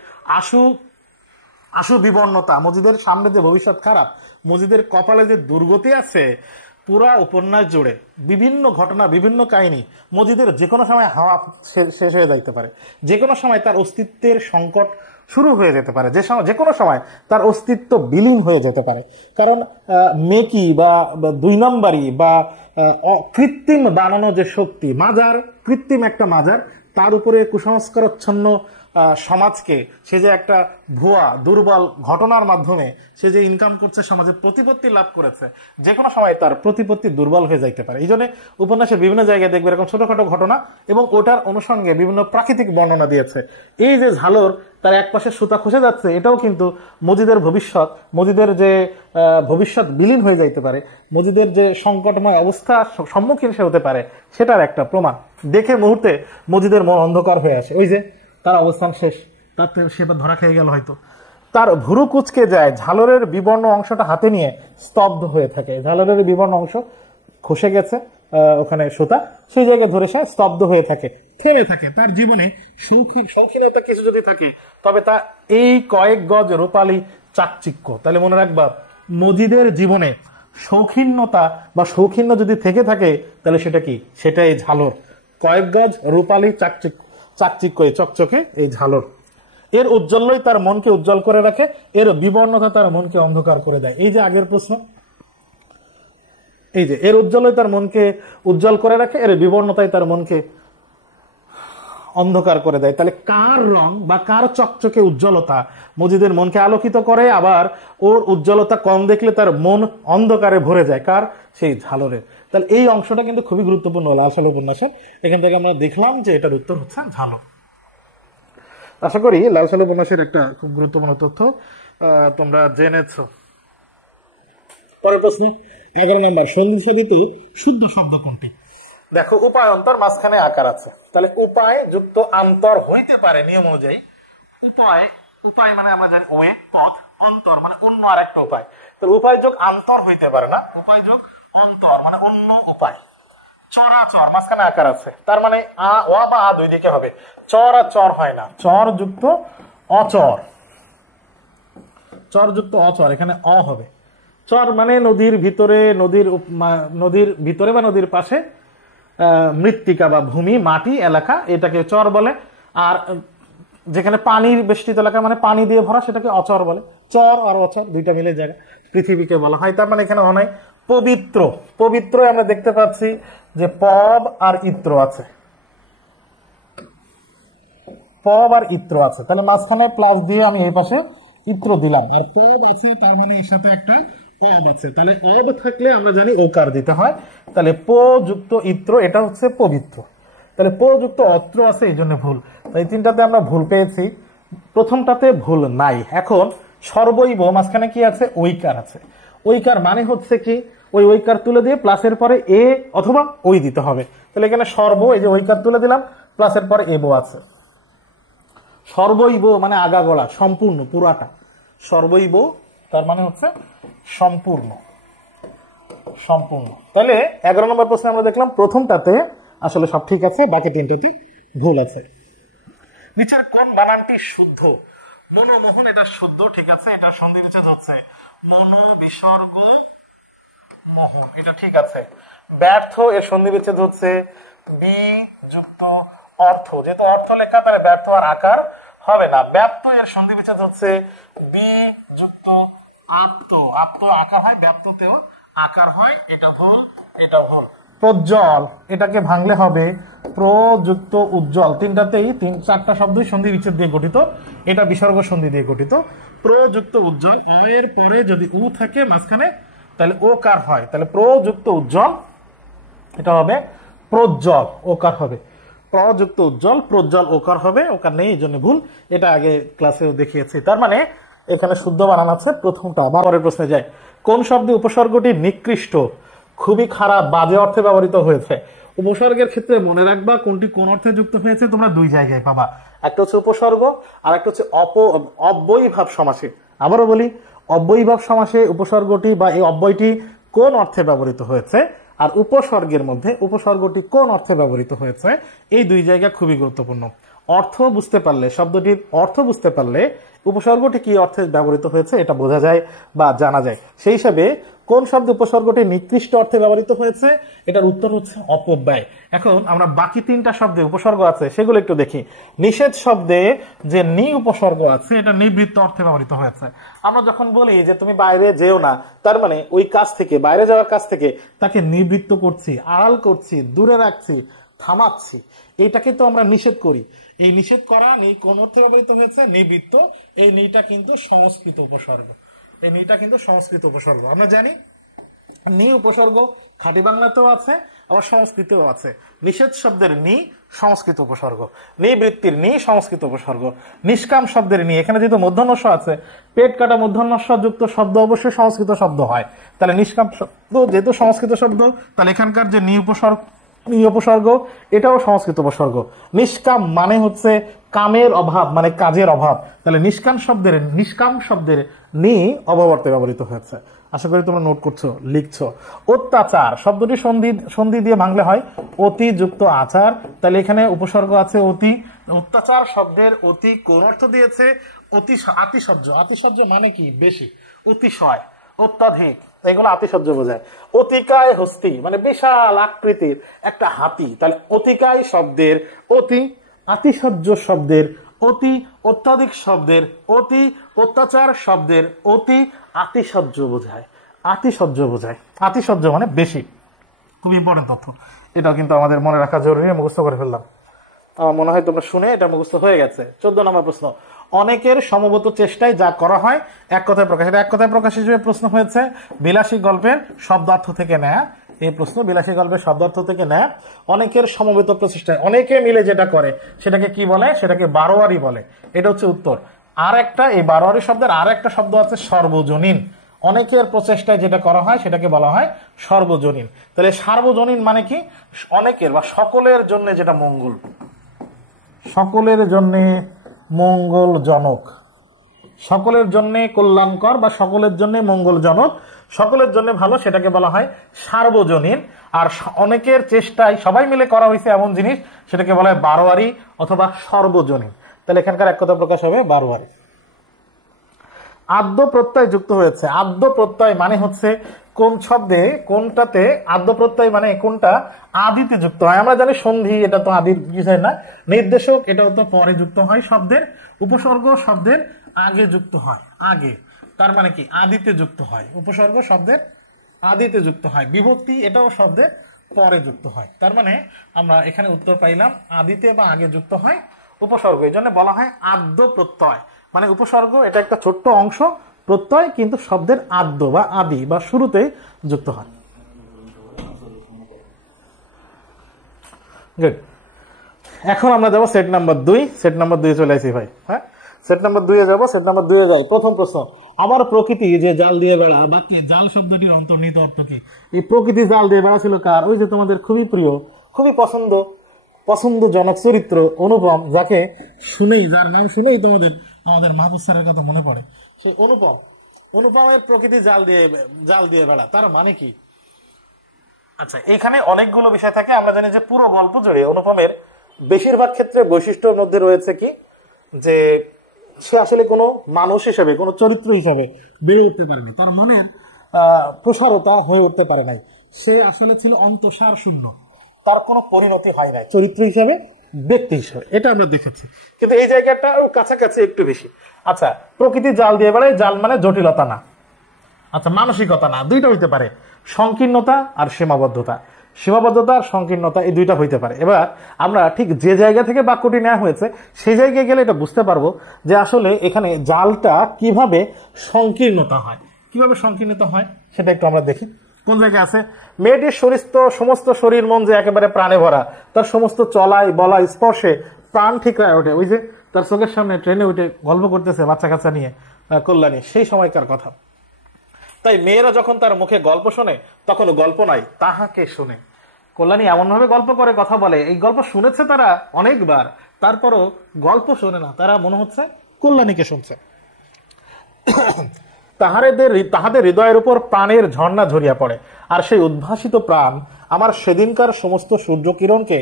আশু বিবর্ণতা, মজিদের সামনে যে ভবিষ্যৎ খারাপ, মজিদের কপালে যে দুর্গতি আছে, পুরা উপন্যাস জুড়ে বিভিন্ন ঘটনা, বিভিন্ন কাহিনী। মজিদের যে কোনো সময় হাওয়া শেষ হয়ে যাইতে পারে, যে কোনো সময় তার অস্তিত্বের সংকট শুরু হয়ে যেতে পারে, যে কোনো সময় তার অস্তিত্ব বিলীন হয়ে যেতে পারে। কারণ মেকি বা দুই নম্বরই বা কৃত্রিম বানানো যে শক্তি, মাজার, কৃত্রিম একটা মাজার, তার উপরে কুসংস্কারচ্ছন্ন সমাজকে সে যে একটা ভুয়া দুর্বল ঘটনার মাধ্যমে সে যে ইনকাম করছে, সমাজে প্রতিপত্তি লাভ করেছে, যে কোনো সময় তার প্রতিপত্তি দুর্বল হয়ে যাইতে পারে। এই জন্য উপন্যাসের বিভিন্ন জায়গায় দেখবে এরকম ছোটখাটো ঘটনা এবং ওটার অনুষঙ্গে বিভিন্ন প্রাকৃতিক বর্ণনা দিয়েছে। এই যে ঝালর, তার এক পাশে সুতা খসে যাচ্ছে, এটাও কিন্তু মজিদের যে ভবিষ্যৎ বিলীন হয়ে যাইতে পারে, মজিদের যে সংকটময় অবস্থা সম্মুখীন সে হতে পারে, সেটার একটা প্রমাণ। দেখে মুহূর্তে মজিদের মন অন্ধকার হয়ে আসে। ওই যে তার অবস্থান শেষ, তার সে ধরা খেয়ে গেল হয়তো। তার ভুরু কুচকে যায়, ঝালরের বিবর্ণ অংশটা হাতে নিয়ে স্তব্ধ হয়ে থাকে। ঝালরের বিবর্ণ অংশ খসে গেছে, ওখানে সুতা, সেই জায়গায় ধরে সে স্তব্ধ হয়ে থাকে, থেমে থাকে। তার জীবনে শৌখিনতা কিছু যদি থাকে, তবে তা এই কয়েক গজ রূপালী চাকচিক্য। তাহলে মনে রাখবা, মজিদের জীবনে শৌখিন্য যদি থেকে থাকে, তাহলে সেটা কি? সেটা এই ঝালর, কয়েক গজ রূপালী চাকচিক্য, চকচকে এই ঝালর। এর উজ্জ্বলই তার মনকে উজ্জ্বল করে রাখে, এর বিবর্ণতা তার মনকে অন্ধকার করে দেয়। এই যে আগের প্রশ্ন, এই যে এর উজ্জ্বলই তার মনকে উজ্জ্বল করে রাখে, এর বিবর্ণতাই তার মনকে অন্ধকার করে দেয়। তাহলে কার রং বা কার চকচকে উজ্জ্বলতা মজিদের মনকে আলোকিত করে, আবার ওর উজ্জ্বলতা কম দেখলে তার মন অন্ধকারে ভরে যায়? কার? সেই ঝালরের। তাহলে এই অংশটা কিন্তু খুবই গুরুত্বপূর্ণ লাল সালু উপন্যাসের। এখান থেকে আমরা দেখলাম যে এটার উত্তর হচ্ছে ঝালর। আশা করি লাল সালু উপন্যাসের একটা খুব গুরুত্বপূর্ণ তথ্য তোমরা জেনেছ। পরের প্রশ্ন 11 নম্বর, সন্ধি সাধিত শুদ্ধ শব্দ কোনটি? দেখো, উপায় অন্তর, মাঝখানে আকার আছে। তাহলে উপায় যুক্ত আন্তর হইতে পারে নিয়ম অনুযায়ী। উপায় মানে আমরা জানি ওয়ে, পথ, অন্তর মানে অন্য আর একটা উপায়। তাহলে উপায় যোগ আন্তর হইতে পারে না, উপায় যোগ অন্তর মানে অন্য উপায়। চরাচর, মাঝখানে আকার আছে, তার মানে আ ও বা আ দুই দিকে হবে, চর আর চর হয় না। চর যুক্ত অচর, চর যুক্ত অচর, এখানে অ হবে। চর মানে নদীর ভিতরে, নদীর ভিতরে বা নদীর পাশে মৃত্তিকা বা ভূমি, মাটি, এলাকা, এটাকে চর বলে। আর যেখানে পানির বেষ্টিত এলাকা মানে পানি দিয়ে ভরা, সেটাকে অচর বলে। চর আর অচর দুইটা মিলে জায়গা পৃথিবীকে বলা হয়। তার মানে এখানে অনেক পবিত্র আমরা দেখতে পাচ্ছি যে পব আর ইত্র আছে, পব আর ইত্র আছে। তাহলে মাঝখানে প্লাস দিয়ে আমি এই পাশে ইত্র দিলাম, আর পব আছে, তার মানে এর সাথে একটা অব আছে। তাহলে অব থাকলে আমরা জানি ওকার দিতে হয়। তাহলে প যুক্ত ইত্র, এটা হচ্ছে পবিত্র। তাহলে প যুক্ত অত্র আছে, এই জন্য ভুল। এই তিনটাতে আমরা ভুল পেয়েছি, প্রথমটাতে ভুল নাই। এখন সর্বৈব, মাঝখানে কি আছে? ঐকার আছে। ঐকার মানে হচ্ছে কি, ওই ঐকার তুলে দিয়ে প্লাসের পরে এ অথবা ওই দিতে হবে। তাহলে এখানে সর্ব, এই যে ঐকার তুলে দিলাম, প্লাসের পরে এবো আছে। সর্বৈব মানে আগাগোড়া, সম্পূর্ণ, পুরাটা। সর্বৈব তার মানে হচ্ছে সম্পূর্ণ। তাহলে 11 নম্বর প্রশ্নে আমরা দেখলাম প্রথমটাতে আসলে সব ঠিক আছে, বাকি তিনটাতে ভুল আছে। নিচের কোন বানানটি শুদ্ধ? মনোমোহন এটা শুদ্ধ, ঠিক আছে, এটা সন্ধি বিচ্ছেদ হচ্ছে মনো বিসর্গ মোহন, এটা ঠিক আছে। ব্যর্থ এর সন্ধি বিচ্ছেদ হচ্ছে বি যুক্ত অর্থ, যেহেতু অর্থ লেখা তাহলে ব্যর্থ আর আকার হবে না। ব্যর্থ এর সন্ধি বিচ্ছেদ হচ্ছে বি যুক্ত আপ্ত, আপ্ত আকার হয়, ব্যর্থতেও আকার হয়, এটা ভুল, এটা ভুল। প্রজ্জ্বল এটাকে ভাঙলে হবে প্রযুক্ত উজ্জ্বল, তিনটাতেই চারটা শব্দই সন্ধি বিচ্ছেদ দিয়ে গঠিত, এটা বিসর্গ সন্ধি দিয়ে গঠিত। প্রযুক্ত উজ্জ্বল, অ এর পরে যদি উ থাকে মাঝখানে তাহলে ও কার হয়, তাহলে প্রযুক্ত উজ্জ্বল এটা হবে প্রজ্জ্বল, ওকার হবে প্রযুক্ত উজ্জ্বল, প্রজ্জ্বল ওকার হবে, ওকার নেই এই জন্য ভুল, এটা আগে ক্লাসেও দেখিয়েছি। তার মানে এখানে শুদ্ধ বানান আছে প্রথমটা। আবার পরের প্রশ্নে যাই, কোন শব্দে উপসর্গটি নিকৃষ্ট, খুবই খারাপ, বাজে অর্থে ব্যবহৃত হয়েছে? উপসর্গের ক্ষেত্রে মনে রাখবা কোনটি কোন অর্থে যুক্ত হয়েছে তোমরা দুই জায়গায় পাবা, একটা হচ্ছে উপসর্গ আর একটা হচ্ছে অব্যয়ীভাব সমাসে। আবারও বলি, অব্যয়ীভাব সমাসে উপসর্গটি বা এই অব্যয়টি কোন অর্থে ব্যবহৃত হয়েছে আর উপসর্গের মধ্যে উপসর্গটি কোন অর্থে ব্যবহৃত হয়েছে, এই দুই জায়গা খুবই গুরুত্বপূর্ণ। অর্থ বুঝতে পারলে, শব্দটির অর্থ বুঝতে পারলে উপসর্গটি কি অর্থে ব্যবহৃত হয়েছে এটা বোঝা যায় বা জানা যায়। সেই হিসাবে কোন শব্দ উপসর্গটি নিকৃষ্ট অর্থে ব্যবহৃত হয়েছে, এটার উত্তর হচ্ছে অপব্যয়। এখন আমরা বাকি তিনটা শব্দে উপসর্গ আছে সেগুলো একটু দেখি। নিষেধ শব্দে যে নি উপসর্গ আছে এটা নিবৃত্ত অর্থে ব্যবহৃত হয়েছে। আমরা যখন বলি যে তুমি বাইরে যেও না, তার মানে ওই কাজ থেকে, বাইরে যাওয়ার কাজ থেকে তাকে নিবৃত্ত করছি, আড়াল করছি, দূরে রাখছি, থামাচ্ছি, এটাকে তো আমরা নিষেধ করি। এই নিষেধ করা নেই কোন অর্থে ব্যবহৃত হয়েছে, নিবৃত্ত। এই নিটা কিন্তু সংস্কৃত উপসর্গ, এই নিটা কিন্তু সংস্কৃত উপসর্গ। আমরা জানি নি উপসর্গ খাঁটি বাংলাতেও আছে আবার সংস্কৃতেও আছে। নিষেধ শব্দের নি সংস্কৃত উপসর্গ, নিবৃত্তির নি সংস্কৃত উপসর্গ। নিষ্কাম শব্দের নি, এখানে যেহেতু মূর্ধন্য আছে, পেট কাটা মূর্ধন্য যুক্ত শব্দ অবশ্যই সংস্কৃত শব্দ হয়, তাহলে নিষ্কাম শব্দ যেহেতু সংস্কৃত শব্দ, তাহলে এখানকার যে নি উপসর্গ এটাও সংস্কৃত উপসর্গ। নিষ্কাম মানে হচ্ছে কামের অভাব, মানে কাজের অভাব, তাহলে নিষ্কাম শব্দের নি অভাব অর্থে ব্যবহৃত হয়েছে। আশা করি তোমরা নোট করছো, লিখছো। অত্যাচার শব্দটি সন্ধি দিয়ে ভাঙলে হয় অতি যুক্ত আচার, তাহলে এখানে উপসর্গ আছে অতি। অত্যাচার শব্দের অতি কোন অর্থ দিয়েছে? আতিশয্য। আতিশয্য মানে কি? বেশি, অতিশয়, অত্যাধিক, এগুলো আতিশয্য বোঝায়। অতিকায় হস্তি মানে বিশাল আকৃতির একটা হাতি, তাহলে অতিকায় শব্দের অতি, আতিশয্য শব্দের অতি, অত্যাধিক শব্দের অতি, অত্যাচার শব্দের অতি, আতিশয্য বোঝায়, আতিশয্য বোঝায়। আতিশয্য মানে বেশি, খুব ইম্পর্টেন্ট তথ্য, এটাও কিন্তু আমাদের মনে রাখা জরুরি। মুখস্থ করে ফেললাম, আমার মনে হয় তোমরা শুনে এটা মুখস্থ হয়ে গেছে। 14 নম্বর প্রশ্ন, অনেকের সমবেত চেষ্টায় যা করা হয় এক কথায় প্রকাশ। এটা এক কথায় প্রকাশ হিসেবে প্রশ্ন হয়েছে, বিলাসী গল্পের শব্দার্থ থেকে নেয়া এই প্রশ্ন, বিলাসী গল্পের শব্দার্থ থেকে নেয়া। অনেকের সমবেত প্রচেষ্টায়, অনেকে মিলে যেটা করে সেটাকে কি বলে? সেটাকে বারোয়ারি বলে, এটা হচ্ছে উত্তর। আর একটা, এই বারোয়ারি শব্দের আর একটা শব্দ আছে সর্বজনীন। অনেকের প্রচেষ্টায় যেটা করা হয় সেটাকে বলা হয় সর্বজনীন। তাহলে সার্বজনীন মানে কি? অনেকের বা সকলের জন্য যেটা মঙ্গল, সকলের জন্য মঙ্গলজনক, সকলের জন্য কল্যাণকর বা সকলের জন্য মঙ্গলজনক, সকলের জন্য ভালো, সেটাকে বলা হয় সার্বজনীন। আর অনেকের চেষ্টায় সবাই মিলে করা হয়েছে এমন জিনিস, সেটাকে বলা হয় বারোয়ারি অথবা সর্বজনীন। তাহলে এখানকার এক কথা প্রকাশ হবে বারোয়ারি। আদ্য প্রত্যয় যুক্ত হয়েছে। আদ্য প্রত্যয় মানে হচ্ছে কোন শব্দে কোনটাতে আদ্য প্রত্যয় মানে কোনটা আদিতে যুক্ত হয়। আমরা জানি সন্ধি, এটা তো আদির বিষয় না। নির্দেশক, এটাও তো পরে যুক্ত হয় শব্দের। উপসর্গ শব্দের আগে যুক্ত হয়, আগে, তার মানে কি আদিতে যুক্ত হয়। উপসর্গ শব্দের আদিতে যুক্ত হয়। বিভক্তি, এটাও শব্দের পরে যুক্ত হয়। তার মানে আমরা এখানে উত্তর পাইলাম আদিতে বা আগে যুক্ত হয় উপসর্গ, এই জন্য বলা হয় আদ্য প্রত্যয়। মানে উপসর্গ এটা একটা ছোট্ট অংশ, প্রত্যয় কিন্তু শব্দের আদ্য বা আদি বা শুরুতে যুক্ত হয়। গুড, এখন আমরা যাবো সেট নাম্বার 2। সেট নাম্বার 2 চলে আসি ভাই। হ্যাঁ, সেট নাম্বার 2 যাবো। সেট নাম্বার 2 যাই। প্রথম প্রশ্ন, আমার প্রকৃতি যে জাল দিয়ে বেড়া, বাক্যে জাল শব্দটির অন্তর্নিহিত অর্থ কি? এই প্রকৃতি জাল দিয়ে বেড়া ছিল কার? ওই যে তোমাদের খুবই প্রিয়, খুবই পছন্দজনক চরিত্র অনুপম, যাকে শুনেই, যার নাম শুনেই তোমাদের আমাদের মাহবুব স্যারের কথা মনে পড়ে, সেই অনুপমের প্রকৃতি জাল দিয়ে বেড়া, তার মানে কি? আচ্ছা, এখানে অনেকগুলো বিষয় থাকে। আমরা জানি যে পুরো গল্প জুড়ে অনুপমের বেশিরভাগ ক্ষেত্রে বৈশিষ্ট্যের মধ্যে রয়েছে কি, যে সে আসলে কোনো মানুষ হিসেবে, কোনো চরিত্র হিসাবে বেড়ে উঠতে পারেনি, তার মনের প্রসারতা হয়ে উঠতে পারে নাই, সে আসলে ছিল অন্তঃসার শূন্য, তার কোনো পরিণতি হয় নাই চরিত্র হিসাবে, ব্যক্তি হিসাবে। এটা আমরা দেখেছি, কিন্তু এই জায়গাটা কাছাকাছি একটু বেশি। আচ্ছা, প্রকৃতি জাল দিয়ে বেড়ায়, জাল মানে জটিলতা না, আচ্ছা মানসিকতা না, দুইটা হইতে পারে, সংকীর্ণতা আর সীমাবদ্ধতা, সীমাবদ্ধতা আর সংকীর্ণতা, এই দুইটা হইতে পারে। এবার আমরা ঠিক যে জায়গা থেকে বাক্যটি নেওয়া হয়েছে সেই জায়গায় গেলে এটা বুঝতে পারবো যে আসলে এখানে জালটা কিভাবে সংকীর্ণতা হয়, কিভাবে সংকীর্ণতা হয় সেটা একটু আমরা দেখি। কোন জায়গায় আছে, মেয়েটির সমস্ত শরীর মন যে একেবারে প্রাণে ভরা, তার সমস্ত চলাই বলাই স্পর্শে প্রাণ ঠিকরায় ওঠে। ওই যে তার চোখের সামনে ট্রেনে উঠে গল্প করতেছে বাচ্চা কাচ্চা নিয়ে কল্যাণী, সেই সময়কার কথা। তাই মেয়েরা যখন তার মুখে গল্প শোনে তখন গল্প নাই, তাহাকে শুনে। কল্যাণী এমন ভাবে গল্প করে কথা বলে, এই গল্প শুনেছে তারা অনেকবার, তারপরও গল্প শোনে না, তারা মনে হচ্ছে কল্যাণীকে শুনছে। তাহাদের হৃদয়ের উপর প্রাণের ঝর্ণা ঝরিয়া পড়ে, আর সেই উদ্ভাসিত প্রাণ আমার সেদিনকার সমস্ত সূর্য কিরণকে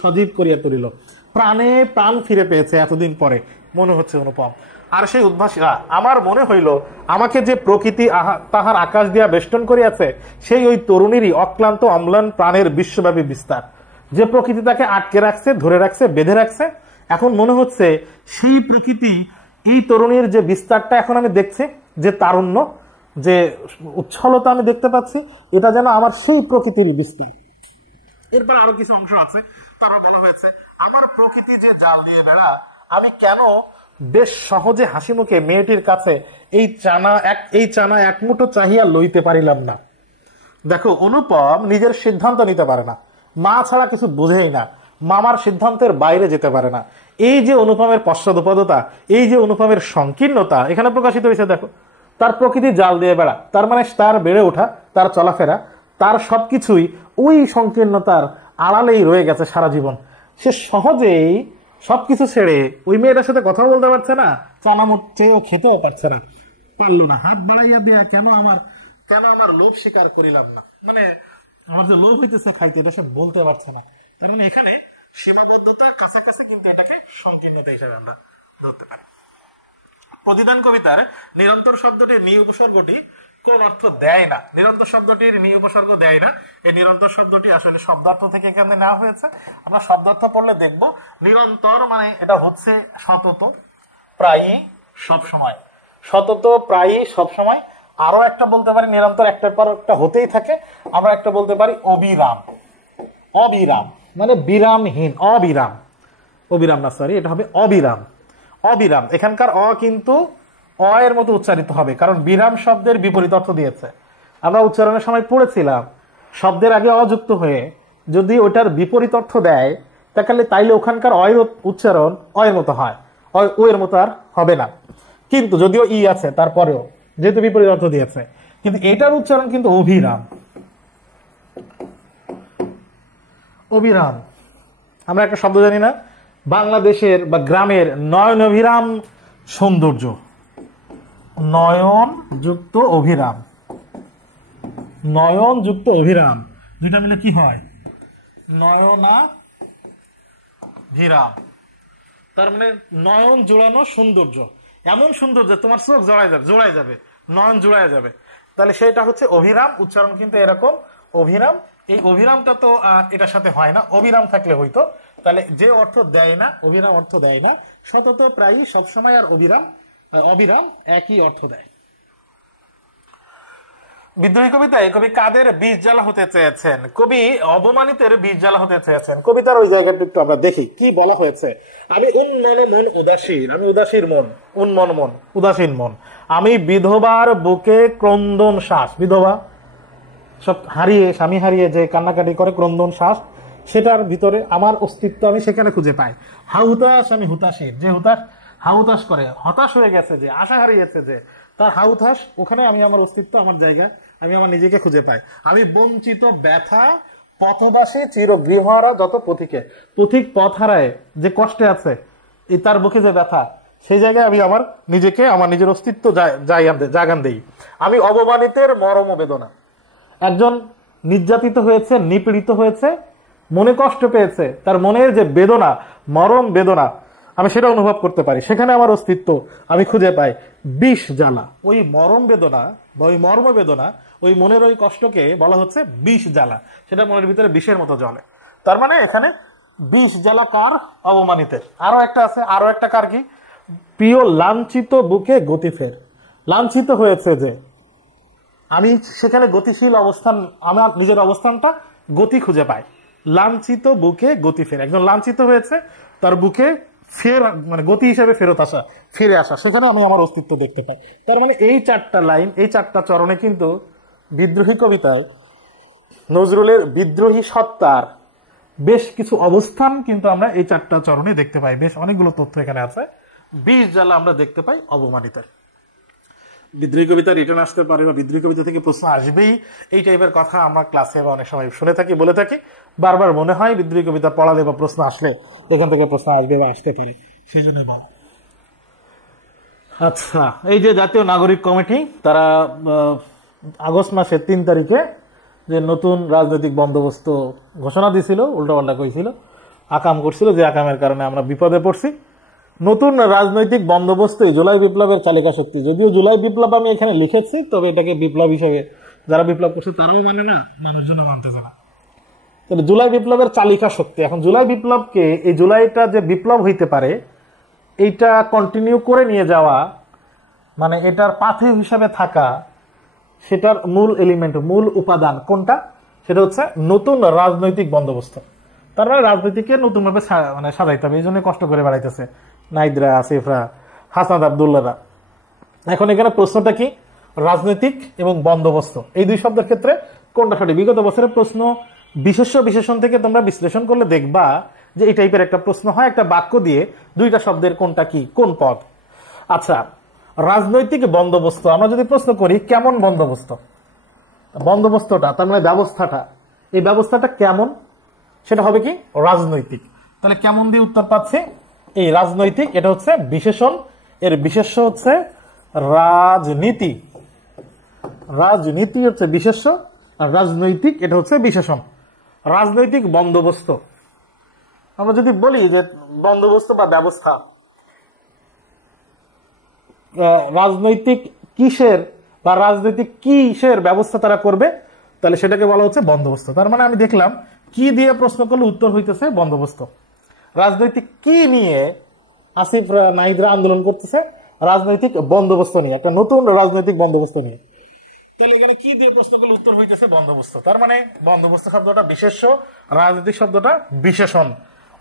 সজীব করিয়া তুলিল। প্রাণে প্রাণ ফিরে পেয়েছে এতদিন পরে, মনে হচ্ছে অনুপম। আর সেই উদ্ভাসীরা আমার মনে হইল আমাকে যে প্রকৃতি তাহার আকাশ দিয়া বেষ্টন করিয়াছে, সেই ওই তরুণীরই অক্লান্ত অম্লান প্রাণের বিশ্বব্যাপী বিস্তার। যে প্রকৃতি তাকে আটকে রাখছে, ধরে রাখছে, বেঁধে রাখছে, এখন মনে হচ্ছে সেই প্রকৃতি, এই তরুণীর যে বিস্তারটা এখন আমি দেখছি, যে তারুণ্য, যে উচ্ছলতা আমি দেখতে পাচ্ছি, এটা যেন আমার সেই প্রকৃতির বিস্তার। এরপর আরো কিছু অংশ আছে, তারা বলা হয়েছে আমার প্রকৃতি যে জাল দিয়ে বেড়া, আমি কেন বেশ সহজে হাসি মুখে মেয়েটির কাছে এই চানা এক মুঠো চাহিয়া লইতে পারিলাম না। দেখো, অনুপম নিজের সিদ্ধান্ত নিতে পারে না, মা ছাড়া কিছু বুঝেই না, মামার সিদ্ধান্তের বাইরে যেতে পারে না। এই যে অনুপমের পশ্চাদপদতা, এই যে অনুপমের সংকীর্ণতা এখানে প্রকাশিত হয়েছে। দেখো, তার প্রকৃতি জাল দিয়ে বেড়া, তার মানে তার বেড়ে ওঠা, তার চলাফেরা, তার সবকিছুই ওই সংকীর্ণতার আড়ালেই রয়ে গেছে সারা জীবন। সে সহজেই সবকিছু ছেড়ে ওই মেয়েটার সাথে কথা বলতে পারছে না, চানামুট চেয়েও খেতেও পারছে না, পারলো না। হাত বাড়াইয়া দিয়া কেন আমার লোভ স্বীকার করিলাম না, মানে আমার যে লোভ হইতেছে খাইতে, এটা সব বলতে পারছে না। কারণ এখানে সীমাবদ্ধতার কাছাকাছি, কিন্তু এটাকে সংকীর্ণতা হিসেবে আমরা ধরতে পারি। প্রতিদান কবিতার নিরন্তর শব্দটির নি উপসর্গটি কোন অর্থ দেয় না, নিরন্তর শব্দটির নি উপসর্গ দেয় না। এই নিরন্তর শব্দটি আসলে শব্দার্থ থেকে এখানে নেওয়া হয়েছে। আমরা শব্দার্থ পড়লে দেখব, নিরন্তর মানে এটা হচ্ছে সতত, প্রায়ই, সবসময়। সতত, প্রায়ই, সবসময়। আরো একটা বলতে পারি নিরন্তর, একটার পর একটা হতেই থাকে। আমরা একটা বলতে পারি অবিরাম। অবিরাম মানে বিরামহীন, অবিরাম, অবিরাম না, সরি, এটা হবে অবিরাম। অবিরাম, এখানকার অ কিন্তু অ এর মতো উচ্চারিত হবে, কারণ বিরাম শব্দের বিপরীত অর্থ দিয়েছে। আমরা উচ্চারণের সময় পড়েছিলাম, শব্দের আগে অযুক্ত হয়ে যদি ওটার বিপরীত অর্থ দেয়, তাইলে ওখানকার অয়ের উচ্চারণ অয়ের মতো হয়, ও এর মতো আর হবে না। কিন্তু যদিও ই আছে তারপরেও, যেহেতু বিপরীত অর্থ দিয়েছে, কিন্তু এটার উচ্চারণ কিন্তু অভিরাম। অবিরাম, আমরা একটা শব্দ জানি না, বাংলাদেশের বা গ্রামের নয়ন অভিরাম সৌন্দর্য, নয়ন যুক্ত অভিরাম, নয়ন যুক্ত অভিরাম, দুইটা মিলে কি হয়? নয়না ভিরাম। তার মানে নয়ন জোড়ানো সৌন্দর্য, এমন সৌন্দর্য তোমার চোখ জোড়ায় যাবে, নয়ন জোড়ায় যাবে। তাহলে সেটা হচ্ছে অভিরাম, উচ্চারণ কিন্তু এরকম অভিরাম। এই অভিরামটা তো এটার সাথে হয় না, অবিরাম থাকলে হইতো। তাহলে যে অর্থ দেয় না, অবিরাম অর্থ দেয় না। সতত, প্রায়ই, সবসময় আর অবিরাম একই অর্থ দেয়। বিদ্রোহী কবিতায় কবি কাদের বীজ জ্বালা হতে চেয়েছেন? কবি অবমানিতের বীজ জ্বালা হতে চেয়েছেন। কবিতার ওই জায়গাটা একটু আমরা দেখি কি বলা হয়েছে। আমি উন্মন মন উদাসীন, আমি উদাসীন মন, উন্মন মন, উদাসীন মন। আমি বিধবার বুকে ক্রন্দন শ্বাস, বিধবা সব হারিয়ে, স্বামী হারিয়ে যে কান্নাকাটি করে, ক্রন্দন শ্বাস, সেটার ভিতরে আমার অস্তিত্ব আমি সেখানে খুঁজে পাই। হাউতাস, আমি হুতাশীন, যে হাউতাস করে, হতাশ হয়ে গেছে, যে আশা হারিয়েছে, যে তার হাউতাস, ওখানে আমি আমার অস্তিত্ব, আমার জায়গা, আমি আমার নিজেকে খুঁজে পাই। আমি বঞ্চিত ব্যথা পথবাসী চির গৃহহারা যত পথিক পথ হারায় যে কষ্টে আছে, এই তার বুকে যে ব্যথা, সেই জায়গায় আমি আমার নিজেকে, আমার নিজের অস্তিত্ব জাগান দেই। আমি অবমানিতের মরম বেদনা, একজন নির্যাতিত হয়েছে, নিপীড়িত হয়েছে, মনে কষ্ট পেয়েছে, তার মনের যে বেদনা, মরম বেদনা, আমি সেটা অনুভব করতে পারি, সেখানে আমার অস্তিত্ব আমি খুঁজে পাই। বিষ জ্বালা, ওই মরম বেদনা বা ওই মর্ম বেদনা, ওই মনের ওই কষ্টকে বলা হচ্ছে বিষ জ্বালা, সেটা মনের ভিতরে বিষের মতো জ্বলে। তার মানে এখানে বিষ জ্বালা কার? অবমানিতের। আরো একটা আছে, আরো একটা কার কি? প্রিয় লাঞ্ছিত বুকে গতি ফের। লাঞ্ছিত হয়েছে যে, আমি সেখানে গতিশীল অবস্থান, আমার নিজের অবস্থানটা গতি খুঁজে পাই। লাঞ্ছিত বুকে গতি ফের, একজন লাঞ্ছিত হয়েছে, তার বুকে ফের মানে গতি হিসেবে ফেরত আসা, ফিরে আসা, সেখানে আমি আমার অস্তিত্ব দেখতে পাই। তার মানে এই চারটা লাইন, এই চারটা চরণে কিন্তু বিদ্রোহী কবিতায় নজরুলের বিদ্রোহী সত্তার বেশ কিছু অবস্থান কিন্তু আমরা এই চারটা চরণে দেখতে পাই। বেশ অনেকগুলো তথ্য এখানে আছে। বিষ জ্বালা আমরা দেখতে পাই অবমানিতার। বিদ্রোহী কবিতা রিটার্ন আসতে পারে বা বিদ্রোহী কবিতা থেকে প্রশ্ন আসবেই, এই টাইপের কথা আমরা ক্লাসে বা অনেক সময় শুনে থাকি, বলে থাকি। বারবার মনে হয় বিদ্রোহী কবিতা পড়ালে বা প্রশ্ন আসলে এখান থেকে প্রশ্ন আসবে বা আসতে পারে, সেই জন্য। আচ্ছা, এই যে জাতীয় নাগরিক কমিটি, তারা আগস্ট মাসের 3 তারিখে যে নতুন রাজনৈতিক বন্দোবস্ত ঘোষণা দিয়েছিল, উল্টোপাল্টা কইছিল, আকাম করছিল, যে আকামের কারণে আমরা বিপদে পড়ছি। নতুন রাজনৈতিক বন্দোবস্ত জুলাই বিপ্লবের চালিকা শক্তি। যদিও জুলাই বিপ্লব আমি এখানে লিখেছি, তবে এটাকে বিপ্লব হিসেবে যারা বিপ্লব করছে তারাও মানে না, মানুষজন মানতেছে না। তাহলে জুলাই বিপ্লবের চালিকা শক্তি। এখন জুলাই বিপ্লবকে, এই জুলাইটা যে বিপ্লব হইতে পারে, এইটা কন্টিনিউ করে নিয়ে যাওয়া, মানে এটার পাথে হিসাবে থাকা, সেটার মূল এলিমেন্ট, মূল উপাদান কোনটা? সেটা হচ্ছে নতুন রাজনৈতিক বন্দোবস্ত। তার মানে রাজনীতিকে নতুনভাবে মানে সাজাইতে হবে, এই জন্য কষ্ট করে বেড়াইতেছে নাইদরা, আসিফরা, হাসান আবদুল্লাহরা। এখন এখানে প্রশ্নটা কি? রাজনৈতিক এবং বন্দোবস্ত, এই দুই শব্দের ক্ষেত্রে কোনটা সঠিক? বিগত বছরের প্রশ্ন বিশেষ্য বিশেষণ থেকে তোমরা বিশ্লেষণ করলে দেখবা যে এই টাইপের একটা প্রশ্ন হয়, একটা বাক্য দিয়ে দুইটা শব্দের কোনটা কি, কোন পদ। আচ্ছা, রাজনৈতিক বন্দোবস্ত আমরা যদি প্রশ্ন করি, কেমন বন্দোবস্ত? বন্দোবস্তটা তার মানে ব্যবস্থাটা, এই ব্যবস্থাটা কেমন, সেটা হবে কি? রাজনৈতিক। তাহলে কেমন দিয়ে উত্তর পাচ্ছে? এই রাজনৈতিক, এটা হচ্ছে বিশেষণ, এর বিশেষ্য হচ্ছে রাজনীতি। রাজনীতি হচ্ছে বিশেষ্য, আর রাজনৈতিক এটা হচ্ছে বিশেষণ। রাজনৈতিক বন্দোবস্ত, আমরা যদি বলি যে বন্দোবস্ত বা ব্যবস্থা, রাজনৈতিক কিসের বা রাজনৈতিক কিসের ব্যবস্থা তারা করবে, তাহলে সেটাকে বলা হচ্ছে বন্দোবস্ত। তার মানে আমি দেখলাম কি দিয়ে প্রশ্ন করলে উত্তর হইতেছে বন্দোবস্ত। রাজনৈতিক কি নিয়ে আসিফরা, নাহিদরা আন্দোলন করতেছে? রাজনৈতিক বন্দোবস্ত নিয়ে, একটা নতুন রাজনৈতিক বন্দোবস্ত নিয়ে। তাহলে এখানে কি দিয়ে প্রশ্ন করলে উত্তর হইতেছে বন্দোবস্ত। তার মানে বন্দোবস্ত শব্দটা বিশেষ্য, রাজনৈতিক শব্দটা বিশেষণ,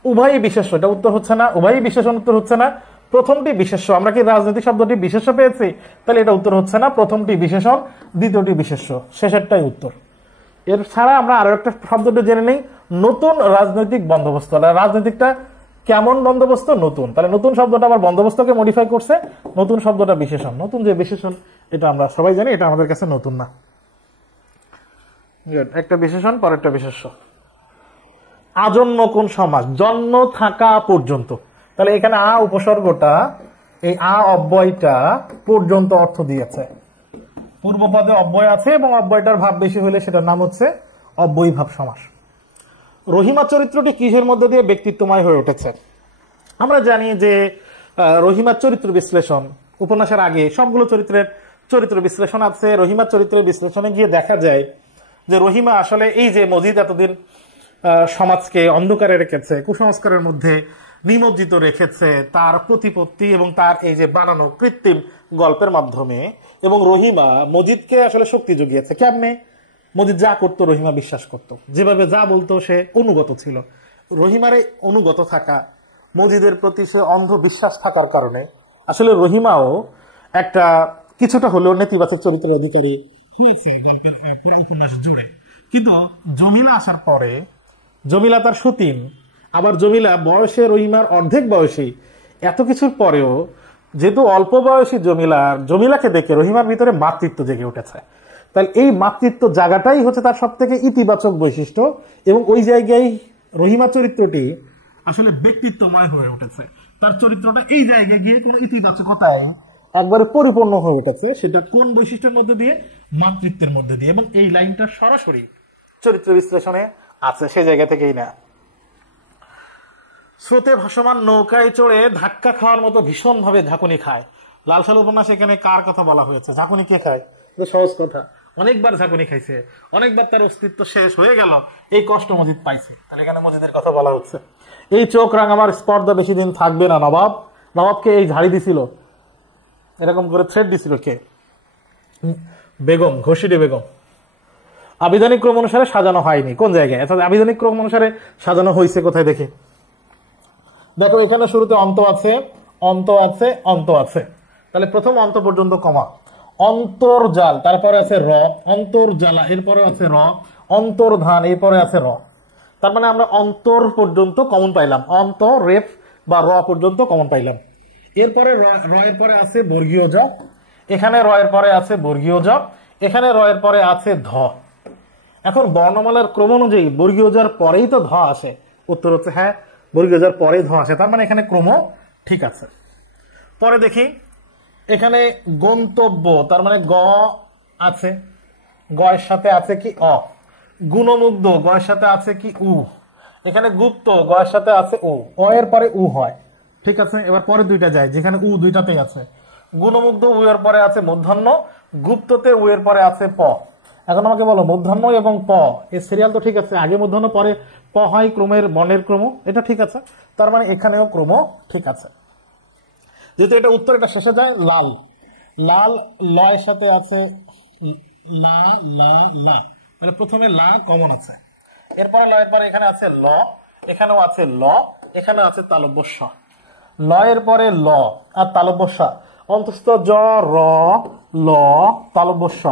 উভয়ই বিশেষ্য। এটা উত্তর হচ্ছে না, উভয়ই বিশেষণ উত্তর হচ্ছে না। প্রথমটি বিশেষ্য, আমরা কি রাজনৈতিক শব্দটি বিশেষ্য পেয়েছি? তাহলে এটা উত্তর হচ্ছে না। প্রথমটি বিশেষণ, দ্বিতীয়টি বিশেষ্য, শেষেরটাই উত্তর। এর ছাড়া আমরা আরো একটা শব্দটা জেনে নেই, নতুন রাজনৈতিক বন্দোবস্ত। রাজনৈতিকটা কেমন বন্দোবস্ত? নতুন। তাহলে নতুন শব্দটা আবার বন্দোবস্তকে মডিফাই করছে, নতুন শব্দটা বিশেষণ। নতুন যে বিশেষণ, এটা আমরা সবাই জানি, এটা আমাদের কাছে নতুন না। একটা বিশেষণ, পরেরটা বিশেষ্য। আজন্ম কোন সমাজ? জন্ম থাকা পর্যন্ত। তাহলে এখানে আ উপসর্গটা, এই আ অব্যয়টা পর্যন্ত অর্থ দিয়েছে। পূর্বপদে অব্যয় আছে এবং অব্যয়টার ভাব বেশি হলে সেটার নাম হচ্ছে অব্যয়ী ভাব সমাস। রহিমা চরিত্রটি কিসের মধ্যে দিয়ে ব্যক্তিত্বময় হয়ে উঠেছে? আমরা জানি যে রহিমার চরিত্র বিশ্লেষণ, উপন্যাসের আগে সবগুলো চরিত্রের চরিত্র বিশ্লেষণ আছে। রহিমার চরিত্রের বিশ্লেষণে গিয়ে দেখা যায় যে রহিমা আসলে এই যে মজিদ এতদিন সমাজকে অন্ধকারে রেখেছে, কুসংস্কারের মধ্যে নিমজ্জিত রেখেছে, তার প্রতিপত্তি এবং তার এই যে বানানো কৃত্রিম গল্পের মাধ্যমে, এবং রহিমা মজিদকে আসলে শক্তি জুগিয়েছে। কেমনে? মজিদ যা করতো রহিমা বিশ্বাস করত, যেভাবে যা বলতো সে অনুগত ছিল। রহিমার এই অনুগত থাকা, মজিদের প্রতি সে অন্ধ বিশ্বাস থাকার কারণে আসলে রহিমাও একটা কিছুটা হলেও নেতিবাচক চরিত্রের অধিকারী হয়েছে গল্পের পুরো উপন্যাস জুড়ে। কিন্তু জমিলা আসার পরে, জমিলা তার সতীন, আবার জমিলা বয়সে রহিমার অর্ধেক বয়সী, এত কিছুর পরেও যেহেতু অল্প বয়সী জমিলাকে দেখে রহিমার ভিতরে মাতৃত্ব জেগে উঠেছে। তাহলে এই মাতৃত্ব জায়গাটাই হচ্ছে তার সব থেকে ইতিবাচক বৈশিষ্ট্য, এবং ওই জায়গায় রহিমা চরিত্রটি আসলে ব্যক্তিত্বময় হয়ে উঠেছে। তার চরিত্রটা এই জায়গায় গিয়ে কোনো ইতিবাচকতায় একবারে পরিপূর্ণ হয়ে উঠেছে। সেটা কোন বৈশিষ্ট্যের মধ্যে দিয়ে? মাতৃত্বের মধ্যে দিয়ে। এবং এই লাইনটা সরাসরি চরিত্র বিশ্লেষণে আছে, সেই জায়গা থেকেই না। স্রোতে ভাসমান নৌকায় চড়ে ধাক্কা খাওয়ার মতো ভীষণ ভাবে ঝাঁকুনি খায়। লাল সাল উপন্যাসে এখানে কার কথা বলা হয়েছে? ঝাঁকুনি কে খায়? সহজ কথা, অনেকবার ঝাঁকুনি খাইছে, অনেকবার তার অস্তিত্ব শেষ হয়ে গেল, এই কষ্ট মজিদ পাইছে। তাহলে এখানে মজিদের কথা বলা হচ্ছে। এই চোখ রাঙামার স্পর্ধা বেশি দিন থাকবে না। নবাবকে এই ঝাড়ি দিছিল, এরকম করে থ্রেড দিছিল কে? বেগম, ঘষিডে বেগম। আবিধানিক ক্রম অনুসারে সাজানো হয়নি, কোন জায়গায়? আবিধানিক ক্রম অনুসারে সাজানো হয়েছে কোথায় দেখে? দেখো এখানে শুরুতে অন্ত আছে, অন্ত আছে, অন্ত আছে। তাহলে প্রথম অন্ত পর্যন্ত কমা। অন্তর্জাল, তারপরে আছে র, অন্তর্জালা, এরপরে আছে র, অন্তর্ধান, এরপরে আছে র। তার মানে আমরা অন্তর পর্যন্ত কমন পাইলাম, অন্ত রেফ বা র পর্যন্ত কমন পাইলাম। এরপরে র এর পরে আছে বর্গীয় জ, এখানে র এর পরে আছে বর্গীয় জ, এখানে র এর পরে আছে ধ। এখন বর্ণমালার ক্রম অনুযায়ী বর্গীয় জর পরেই তো ধ আসে। উত্তর হচ্ছে হ্যাঁ, বর্গীয় জর পরেই ধ আসে, তার মানে এখানে ক্রম ঠিক আছে। পরে দেখি এখানে গন্তব্য, তার মানে গ আছে, গ এর সাথে আছে কি অ। গুণমুগ্ধ, গ এর সাথে আছে কি উ। এখানে গুপ্ত, গ এর সাথে আছে ও, অ এর পরে উ হয়, ঠিক আছে। এবার পরে দুইটা যায়, যেখানে উ দুইটাতেই আছে। গুণমুগ্ধ উ এর পরে আছে মূর্ধন্য, গুপ্ততে উ এর পরে আছে প। এখন আমাকে বলো মূর্ধন্য এবং প এই সিরিয়াল তো ঠিক আছে, আগে মূর্ধন্য পরে প হয়, ক্রমের বর্ণের ক্রম, এটা ঠিক আছে। তার মানে এখানেও ক্রম ঠিক আছে। যেহেতু এটা উত্তর, এটা শেষে যায় লাল। লাল ল এর সাথে আছে লা, লা, লা, মানে প্রথমে লা কমন আছে, এরপরে ল এর পরে এখানে আছে ল, এখানেও আছে ল, এখানেও আছে তালব্য স। ল এর পরে ল আর তালব্য স, অন্তস্থ জ, র, ল, তালব্য স,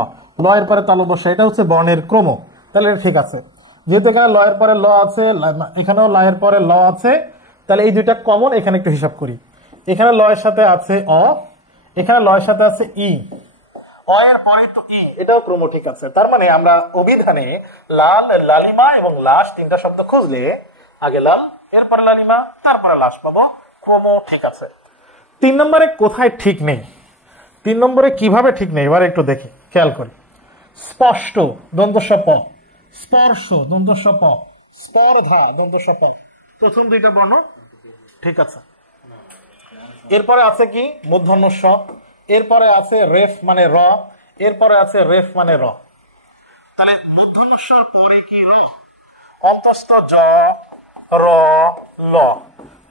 ল এর পরে তালব্য স, এটা হচ্ছে বর্ণের ক্রম। তাহলে এটা ঠিক আছে। যেহেতু এখানে ল এর পরে ল আছে, এখানেও ল এর পরে ল আছে, তাহলে এই দুইটা কমন। এখানে একটু হিসাব করি, এখানে ল এর সাথে আছে অ, এখানে ল এর সাথে আছে ই, অ এর পরে একটু ই, এটাও ক্রম ঠিক আছে। তার মানে আমরা অভিধানে লাল, লালিমা এবং লাশ তিনটা শব্দ খুঁজলে আগে লাল, এরপরে লালিমা, তারপরে লাশ পাবো, ক্রম ঠিক আছে। 3 নম্বরে কোথায় ঠিক নেই? 3 নম্বরে কিভাবে ঠিক নেই এবার একটু দেখি, খেয়াল করি। স্পষ্ট দন্তস্ব প, স্পর্শ দন্তস্ব প, স্পর্ধা দন্তস্ব প, প্রথম দুইটা বর্ণ ঠিক আছে। এরপরে আছে কি মূর্ধন্য স, এরপরে আছে রেফ মানে র, এরপরে আছে রেফ মানে র। তাহলে মূর্ধন্য স্বর পরে কি র, অন্তস্থ জ, র, ল,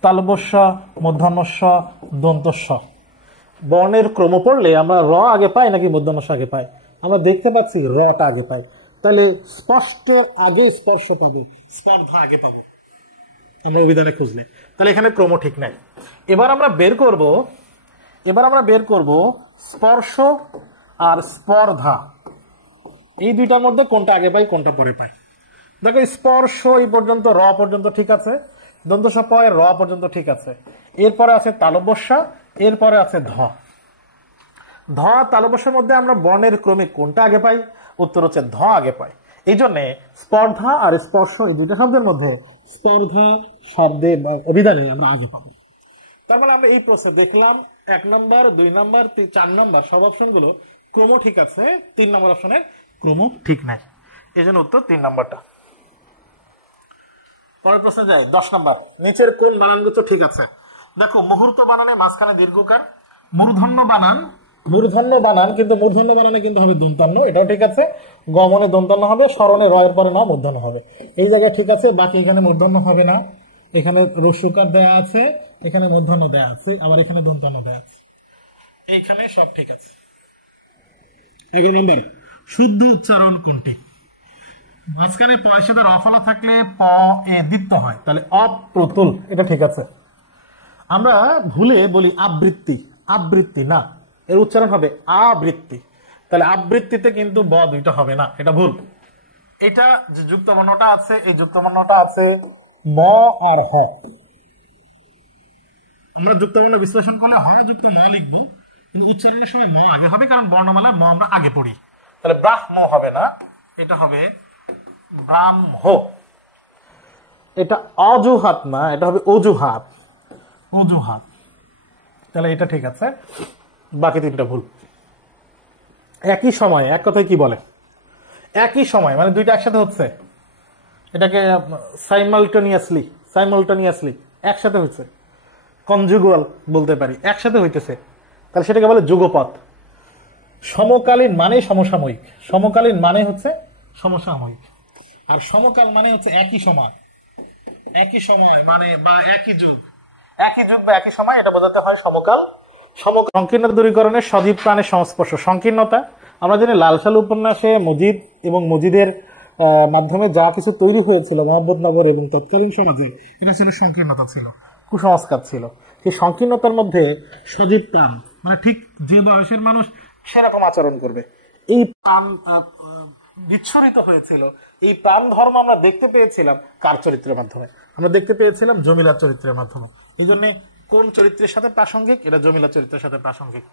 তালব্য স, মূর্ধন্য স, দন্ত স। বর্ণের ক্রম পড়লে আমরা র আগে পাই নাকি মূর্ধন্য স আগে পাই? আমরা দেখতে পাচ্ছি রটা আগে পাই। তাহলে স্পষ্টের আগে স্পর্শ পাবো, স্পর্ধা আগে পাবো আমরা অভিধানে খুঁজলে। তাহলে এখানে ক্রম ঠিক নাই। এবার আমরা বের করব স্পর্শ আর স্পর্ধা, এই দুইটার মধ্যে কোনটা আগে পাই কোনটা পরে পাই। দেখো স্পর্শ এই পর্যন্ত র পর্যন্ত ঠিক আছে, দন্তস প এর র পর্যন্ত ঠিক আছে, এরপরে আছে তালব্যস্যা, এরপরে আছে ধ। ধ তালব্যস্যার মধ্যে আমরা বর্ণের ক্রমে কোনটা আগে পাই? উত্তর হচ্ছে ধ আগে পাই। এই জন্যে স্পর্ধা আর স্পর্শ এই দুইটা শব্দের মধ্যে স্পর্ধা শব্দে বা অভিধানে আমরা আগে পাবো। তার মানে আমরা এই প্রশ্ন দেখলাম 1 নম্বর, 2 নম্বর, 4 নম্বর সব অপশনগুলো ক্রম ঠিক আছে, 3 নম্বর অপশনে ক্রম ঠিক নাই, এই জন্য উত্তর 3 নম্বরটা। পরের প্রশ্নে যাই, 10 নম্বর। নিচের কোন বানানগুলো ঠিক আছে? দেখো মুহূর্ত বানানে মাঝখানে দীর্ঘকার, মূর্ধন্য বানান কিন্তু মূর্ধন্য বানানে কিন্তু হবে দন্তান্ন, এটাও ঠিক আছে। গমনে দন্তান্ন হবে, স্মরণে র এর পরে ন মূর্ধন্য হবে, এই জায়গায় ঠিক আছে। বাকি এখানে মূর্ধন্য হবে না, এখানে রস্যকার দেয়া আছে, এখানে মূর্ধন্য দেয়া আছে, আবার এখানে দন্তান্ন দেয়া আছে, এইখানে সব ঠিক আছে। 11 নম্বর, শুদ্ধ উচ্চারণ কোনটি? মাঝখানে পয়সাতে রফলা থাকলে প এ দীপ্ত হয়, তাহলে অপ্রতুল, এটা ঠিক আছে। আমরা ভুলে বলি আবৃত্তি, আবৃত্তি না, এর উচ্চারণ হবে আবৃত্তি। তাহলে আবৃত্তিতে কিন্তু ব দুইটা হবে না, এটা ভুল। এটা যে যুক্ত বর্ণটা আছে, এই যুক্ত বর্ণটা আছে ম আর হ। আমরা যুক্ত বর্ণ বিশ্লেষণ করলে হয় যুক্ত ম লিখবো, কিন্তু উচ্চারণের সময় ম আগে হবে, কারণ বর্ণমালা ম আমরা আগে পড়ি। তাহলে ব্রাহ্ম হবে না, এটা হবে ব্রাহ্ম। এটা অজুহাত না, এটা হবে অজুহাত, অজুহাত। তাহলে এটা ঠিক আছে, বাকি তিনটা ভুল। একই সময়, এক কথায় কি বলে একই সময়, মানে দুইটা একসাথে হচ্ছে, এটাকে সাইমালটেনিয়াসলি একসাথে হয়েছে, কনজুগুয়াল বলতে পারি, একসাথে হইতেছে, তাহলে সেটাকে বলে যুগপৎ। সমকালীন মানে সমসাময়িক, সমকালীন মানে হচ্ছে সমসাময়িক, আর সমকাল মানে হচ্ছে একই সময়, একই সময় মানে বা একই যুগ, একই যুগ বা একই সময়, এটা বোঝাতে হয় সমকাল। সংকীর্ণ দূরীকরণের সজীব প্রাণের সংস্পর্শ। সংকীর্ণতা আমরা জানি লাল সালু উপন্যাসে মজিদ এবং মজিদের মাধ্যমে যা কিছু তৈরি হয়েছিল মোহাম্মদনগর এবং তৎকালীন সমাজে, এটা ছিল সংকীর্ণতা, ছিল কুসংস্কার, ছিল সেই সংকীর্ণতার মধ্যে সজীব প্রাণ, মানে ঠিক যে বয়সের মানুষ সেরকম আচরণ করবে, এই প্রাণ বিচ্ছুরিত হয়েছিল। এই প্রাণ ধর্ম আমরা দেখতে পেয়েছিলাম কার চরিত্রের মাধ্যমে? আমরা দেখতে পেয়েছিলাম জমিলার চরিত্রের মাধ্যমে। এই জন্য কোন চরিত্রের সাথে প্রাসঙ্গিক? এটা জমিলা চরিত্রের সাথে প্রাসঙ্গিক।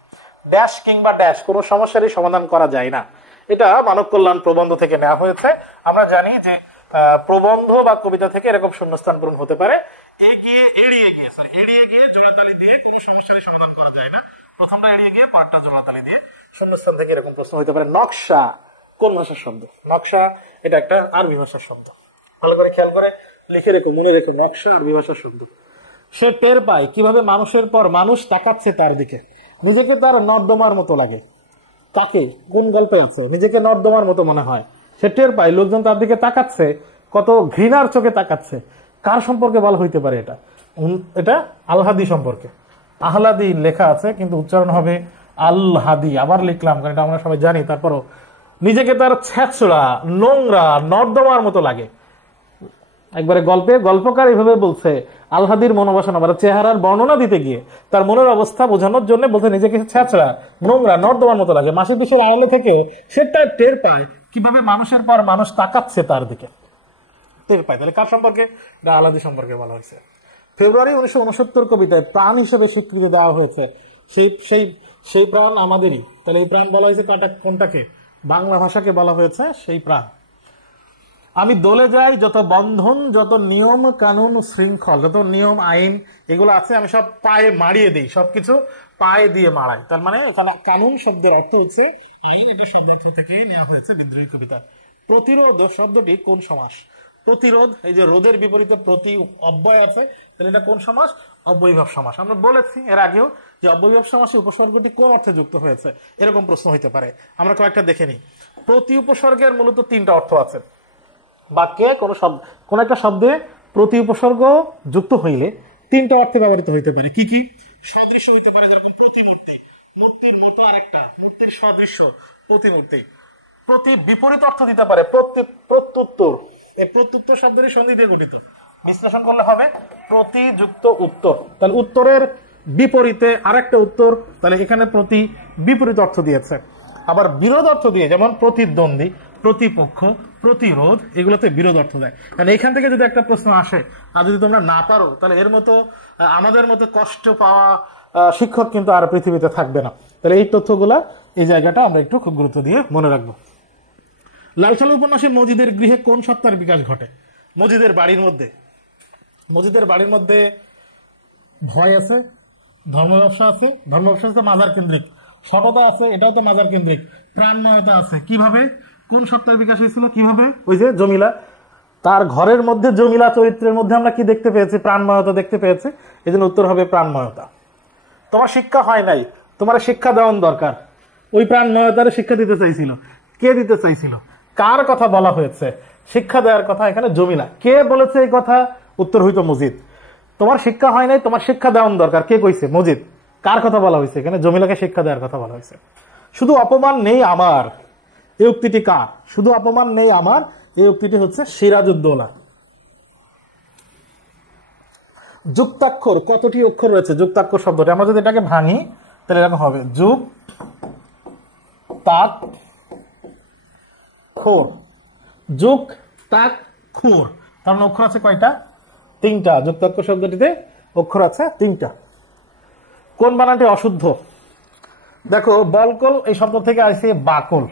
ড্যাশ কিংবা ড্যাশ কোনো সমস্যারই সমাধান করা যায় না, এটা মানব কল্যাণ প্রবন্ধ থেকে নেওয়া হয়েছে। আমরা জানি যে প্রবন্ধ বা কবিতা থেকে এরকম শূন্যস্থান পূরণ হতে পারে। এড়িয়ে গিয়ে জোড়াতালি দিয়ে কোনো সমস্যারই সমাধান করা যায় না, প্রথমটা এড়িয়ে গিয়ে পাঁচটা জোড়াতালি দিয়ে শূন্যস্থান থেকে এরকম প্রশ্ন হতে পারে। নকশা কোন ভাষার শব্দ? নকশা এটা একটা আরবি ভাষার শব্দ, ভালো করে খেয়াল করে লিখে রেখো, মনে রেখো, নকশা আরবি ভাষার শব্দ। সে টের পায় কিভাবে মানুষের পর মানুষ তাকাচ্ছে তার দিকে, নিজেকে তার নর্দমার মতো লাগে। তাকে কোন গল্পে আছে নিজেকে নর্দমার মতো মনে হয়? সে টের পায় লোকজন তার দিকে তাকাচ্ছে, কত ঘৃণার চোখে তাকাচ্ছে। কার সম্পর্কে বলা হইতে পারে এটা? এটা আলহাদি সম্পর্কে। আহলাদি লেখা আছে কিন্তু উচ্চারণ হবে আলহাদি। আবার লিখলাম কারণ এটা আমরা সবাই জানি, তারপরও নিজেকে তার ছেঁচড়া নোংরা নর্দমার মতো লাগে। একবারে গল্পকার এইভাবে বলছে আলহাদির মনোবাসনা বা চেহারার বর্ণনা দিতে গিয়ে তার মনের অবস্থা বোঝানোর জন্য বলছে নিজেকে ছেঁচড়া নোংরা নর্দমার মতো লাগে। মাসের পিছের আড়ালে থেকেও সেটা টের পায় কিভাবে মানুষের পর মানুষ তাকাচ্ছে তার দিকে, টের পায়। তাহলে কার সম্পর্কে? এটা আহলাদি সম্পর্কে বলা হয়েছে। ফেব্রুয়ারি 1969 কবিতায় প্রাণ হিসেবে স্বীকৃতি দেওয়া হয়েছে, সেই প্রাণ আমাদেরই। তাহলে এই প্রাণ বলা হয়েছে কোনটাকে? বাংলা ভাষাকে বলা হয়েছে সেই প্রাণ। আমি দলে যাই যত বন্ধন, যত নিয়ম কানুন শৃঙ্খল, যত নিয়ম আইন এগুলো আছে আমি সব পায়ে মারিয়ে দিই, সবকিছু পায়ে দিয়ে মারাই। তার মানে এখানে কানুন শব্দের অর্থ হচ্ছে আইন, এটা শব্দার্থ থেকেই নেওয়া হয়েছে বিদ্রোহী কবিতা। প্রতিরোধ শব্দটি কোন সমাস? প্রতিরোধ, এই যে রোদের বিপরীতে প্রতি অব্যয় আছে, তাহলে এটা কোন সমাস? অব্যয়ীভাব সমাস। আমরা বলেছি এর আগেও যে অব্যয়ীভাব সমাসে উপসর্গটি কোন অর্থে যুক্ত হয়েছে, এরকম প্রশ্ন হইতে পারে। আমরা কয়েকটা দেখে নিই। প্রতি উপসর্গের মূলত তিনটা অর্থ আছে। বাক্যে কোন একটা শব্দে প্রতি উপসর্গ যুক্ত হইলে তিনটা অর্থে ব্যবহৃত হইতে পারে। কি কি? সদৃশ্য হইতে পারে, যেরকম প্রতিমূর্তি, মূর্তির মতো আরেকটা, মূর্তির সদৃশ্য প্রতিমূর্তি। প্রতি বিপরীত অর্থ দিতে পারে, প্রত্যুত্তর, এই প্রত্যুত্তর শব্দের সন্ধি দিয়ে গঠিত, বিশ্লেষণ করলে হবে প্রতিযুক্ত উত্তর। তাহলে উত্তরের বিপরীতে আরেকটা উত্তর, তাহলে এখানে প্রতি বিপরীত অর্থ দিয়েছে। আবার বিরোধ অর্থ দিয়ে, যেমন প্রতিদ্বন্দ্বী, প্রতিপক্ষ, প্রতিরোধ, এগুলোতে বিরোধ অর্থ দেয়। কারণ এখান থেকে যদি একটা প্রশ্ন আসে আর যদি তোমরা না পারো, তাহলে এর মতো আমাদের মতো কষ্ট পাওয়া শিক্ষক কিন্তু আর পৃথিবীতে থাকবে না। তাহলে এই তথ্যগুলা, এই জায়গাটা আমরা একটু খুব গুরুত্ব দিয়ে মনে রাখবো। লাল সালু উপন্যাসে মজিদের গৃহে কোন সত্তার বিকাশ ঘটে? মজিদের বাড়ির মধ্যে ভয় আছে, ধর্ম ব্যবসা আছে, ধর্ম ব্যবসা আছে মাজার কেন্দ্রিক, সততা আছে, এটাও তো মাজার কেন্দ্রিক, প্রাণময়তা আছে। কিভাবে, কোন সত্তার বিকাশ হয়েছিল? কিভাবে? ওই যে জমিলা, তার ঘরের মধ্যে জমিলা চরিত্রের মধ্যে আমরা কি দেখতে পেয়েছি? প্রাণময়তা দেখতে পেয়েছি। এই জন্য উত্তর হবে প্রাণময়তা। তোমার শিক্ষা হয় নাই, তোমার শিক্ষা দেওয়ার দরকার। ওই প্রাণময়তার শিক্ষা দিতে চাইছিল। কে দিতে চাইছিল? কার কথা বলা হয়েছে? শিক্ষা দেওয়ার কথা এখানে জমিলা। কে বলেছে এই কথা? উত্তর হইতো মজিদ। তোমার শিক্ষা হয় নাই, তোমার শিক্ষা দেওয়ার দরকার, কে কইছে? মজিদ। কার কথা বলা হয়েছে এখানে? জমিলাকে শিক্ষা দেওয়ার কথা বলা হয়েছে। শুধু অপমান নেই আমার, এই উক্তিটি কার? শুধু অপমান নেই আমার, এই উক্তিটি হচ্ছে সিরাজউদ্দৌলা। যুক্তাক্ষর, কতটি অক্ষর রয়েছে? যুক্তাক্ষর শব্দটি আমরা যদি এটাকে ভাঙি তাহলে এরকম হবে, যুগ তাক খোর, যুগ তাক খোর। তার মানে অক্ষর আছে কয়টা? তিনটা। যুক্তাক্ষর শব্দটিতে অক্ষর আছে তিনটা। কোন বানানটি অশুদ্ধ? দেখো, বলকল এই শব্দ থেকে আসছে বাকল।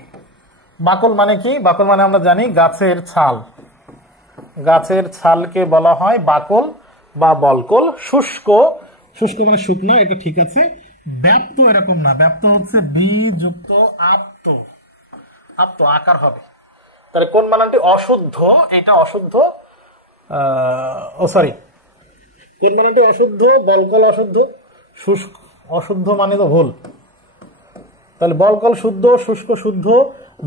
বাকল মানে কি? বাকল মানে আমরা জানি গাছের ছাল, গাছের ছালকে বলা হয় বাকল বা বলকল। শুষ্ক, শুষ্ক মানে শুকনো, এটা ঠিক আছে। ব্যাপ্ত এরকম না, ব্যাপ্ত হচ্ছে বি যুক্ত আপ্ত, আপ্ত আকার হবে। তাহলে কোন বানানটি অশুদ্ধ, এটা অশুদ্ধ, সরি, কোন বানানটি অশুদ্ধ? বলকল অশুদ্ধ, শুষ্ক অশুদ্ধ মানে তো ভুল। তাহলে বলকল শুদ্ধ, শুষ্ক শুদ্ধ,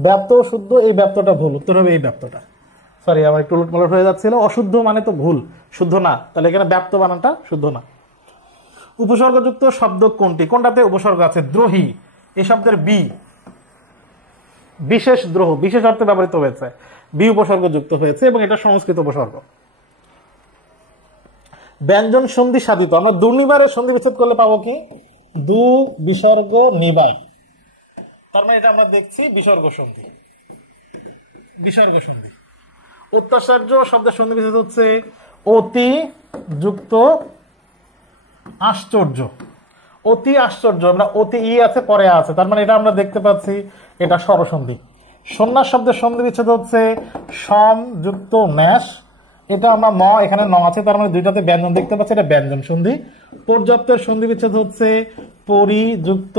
ব্যাপ্ত শুদ্ধ, এই ব্যাপ্তটা ভুল, উত্তর হবে এই ব্যাপ্তটা। সরি, আমার একটু উলটপালট হয়ে যাচ্ছিল, অশুদ্ধ মানে তো ভুল, শুদ্ধ না, তাহলে এখানে ব্যাপ্ত বানানটা শুদ্ধ না। উপসর্গযুক্ত শব্দ কোনটি? কোনটাতে উপসর্গ আছে? দ্রোহী, এই শব্দের বি, বিশেষ দ্রোহ, বিশেষ অর্থে ব্যবহৃত হয়েছে, বি উপসর্গ যুক্ত হয়েছে এবং এটা সংস্কৃত উপসর্গ। ব্যঞ্জন সন্ধি সাধিত, আমরা দুর্নিবারের সন্ধি বিচ্ছেদ করলে পাবো কি? দু বিসর্গ নিবার, তার মানে এটা আমরা দেখছি বিসর্গ সন্ধি, বিসর্গ সন্ধি। অত্যাচার্য শব্দের সন্ধি বিচ্ছেদ হচ্ছে অতি যুক্ত আশ্চর্য, অতি আশ্চর্য, আমরা অতি ই আছে পরে আছে, তার মানে এটা আমরা দেখতে পাচ্ছি এটা স্বরসন্ধি। সন্ন্যাস শব্দের সন্ধি বিচ্ছেদ হচ্ছে সম যুক্ত ন্যাস, এটা আমরা ন, এখানে ন আছে, তার মানে দুইটাতে ব্যঞ্জন দেখতে পাচ্ছি, এটা ব্যঞ্জন সন্ধি। পর্যাপ্তের সন্ধি বিচ্ছেদ হচ্ছে পরিযুক্ত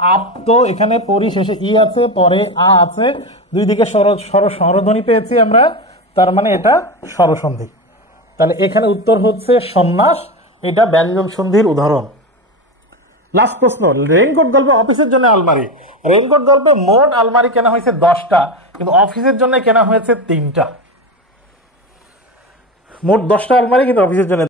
আপ্ত, এখানে পরি শেষে ই আছে পরে আ আছে, দুই দিকে স্বরধ্বনি পেয়েছি আমরা, তার মানে এটা স্বরসন্ধি। তাহলে এখানে উত্তর হচ্ছে সন্ন্যাস, এটা ব্যঞ্জন সন্ধির উদাহরণ। লাস্ট প্রশ্ন, রেইনকোট গল্পে অফিসের জন্য আলমারি, রেইনকোট গল্পে মোট আলমারি কেনা হয়েছে 10টা, কিন্তু অফিসের জন্য কেনা হয়েছে 3টা। মোট 10টা আলমারি, কিন্তু অফিসের জন্য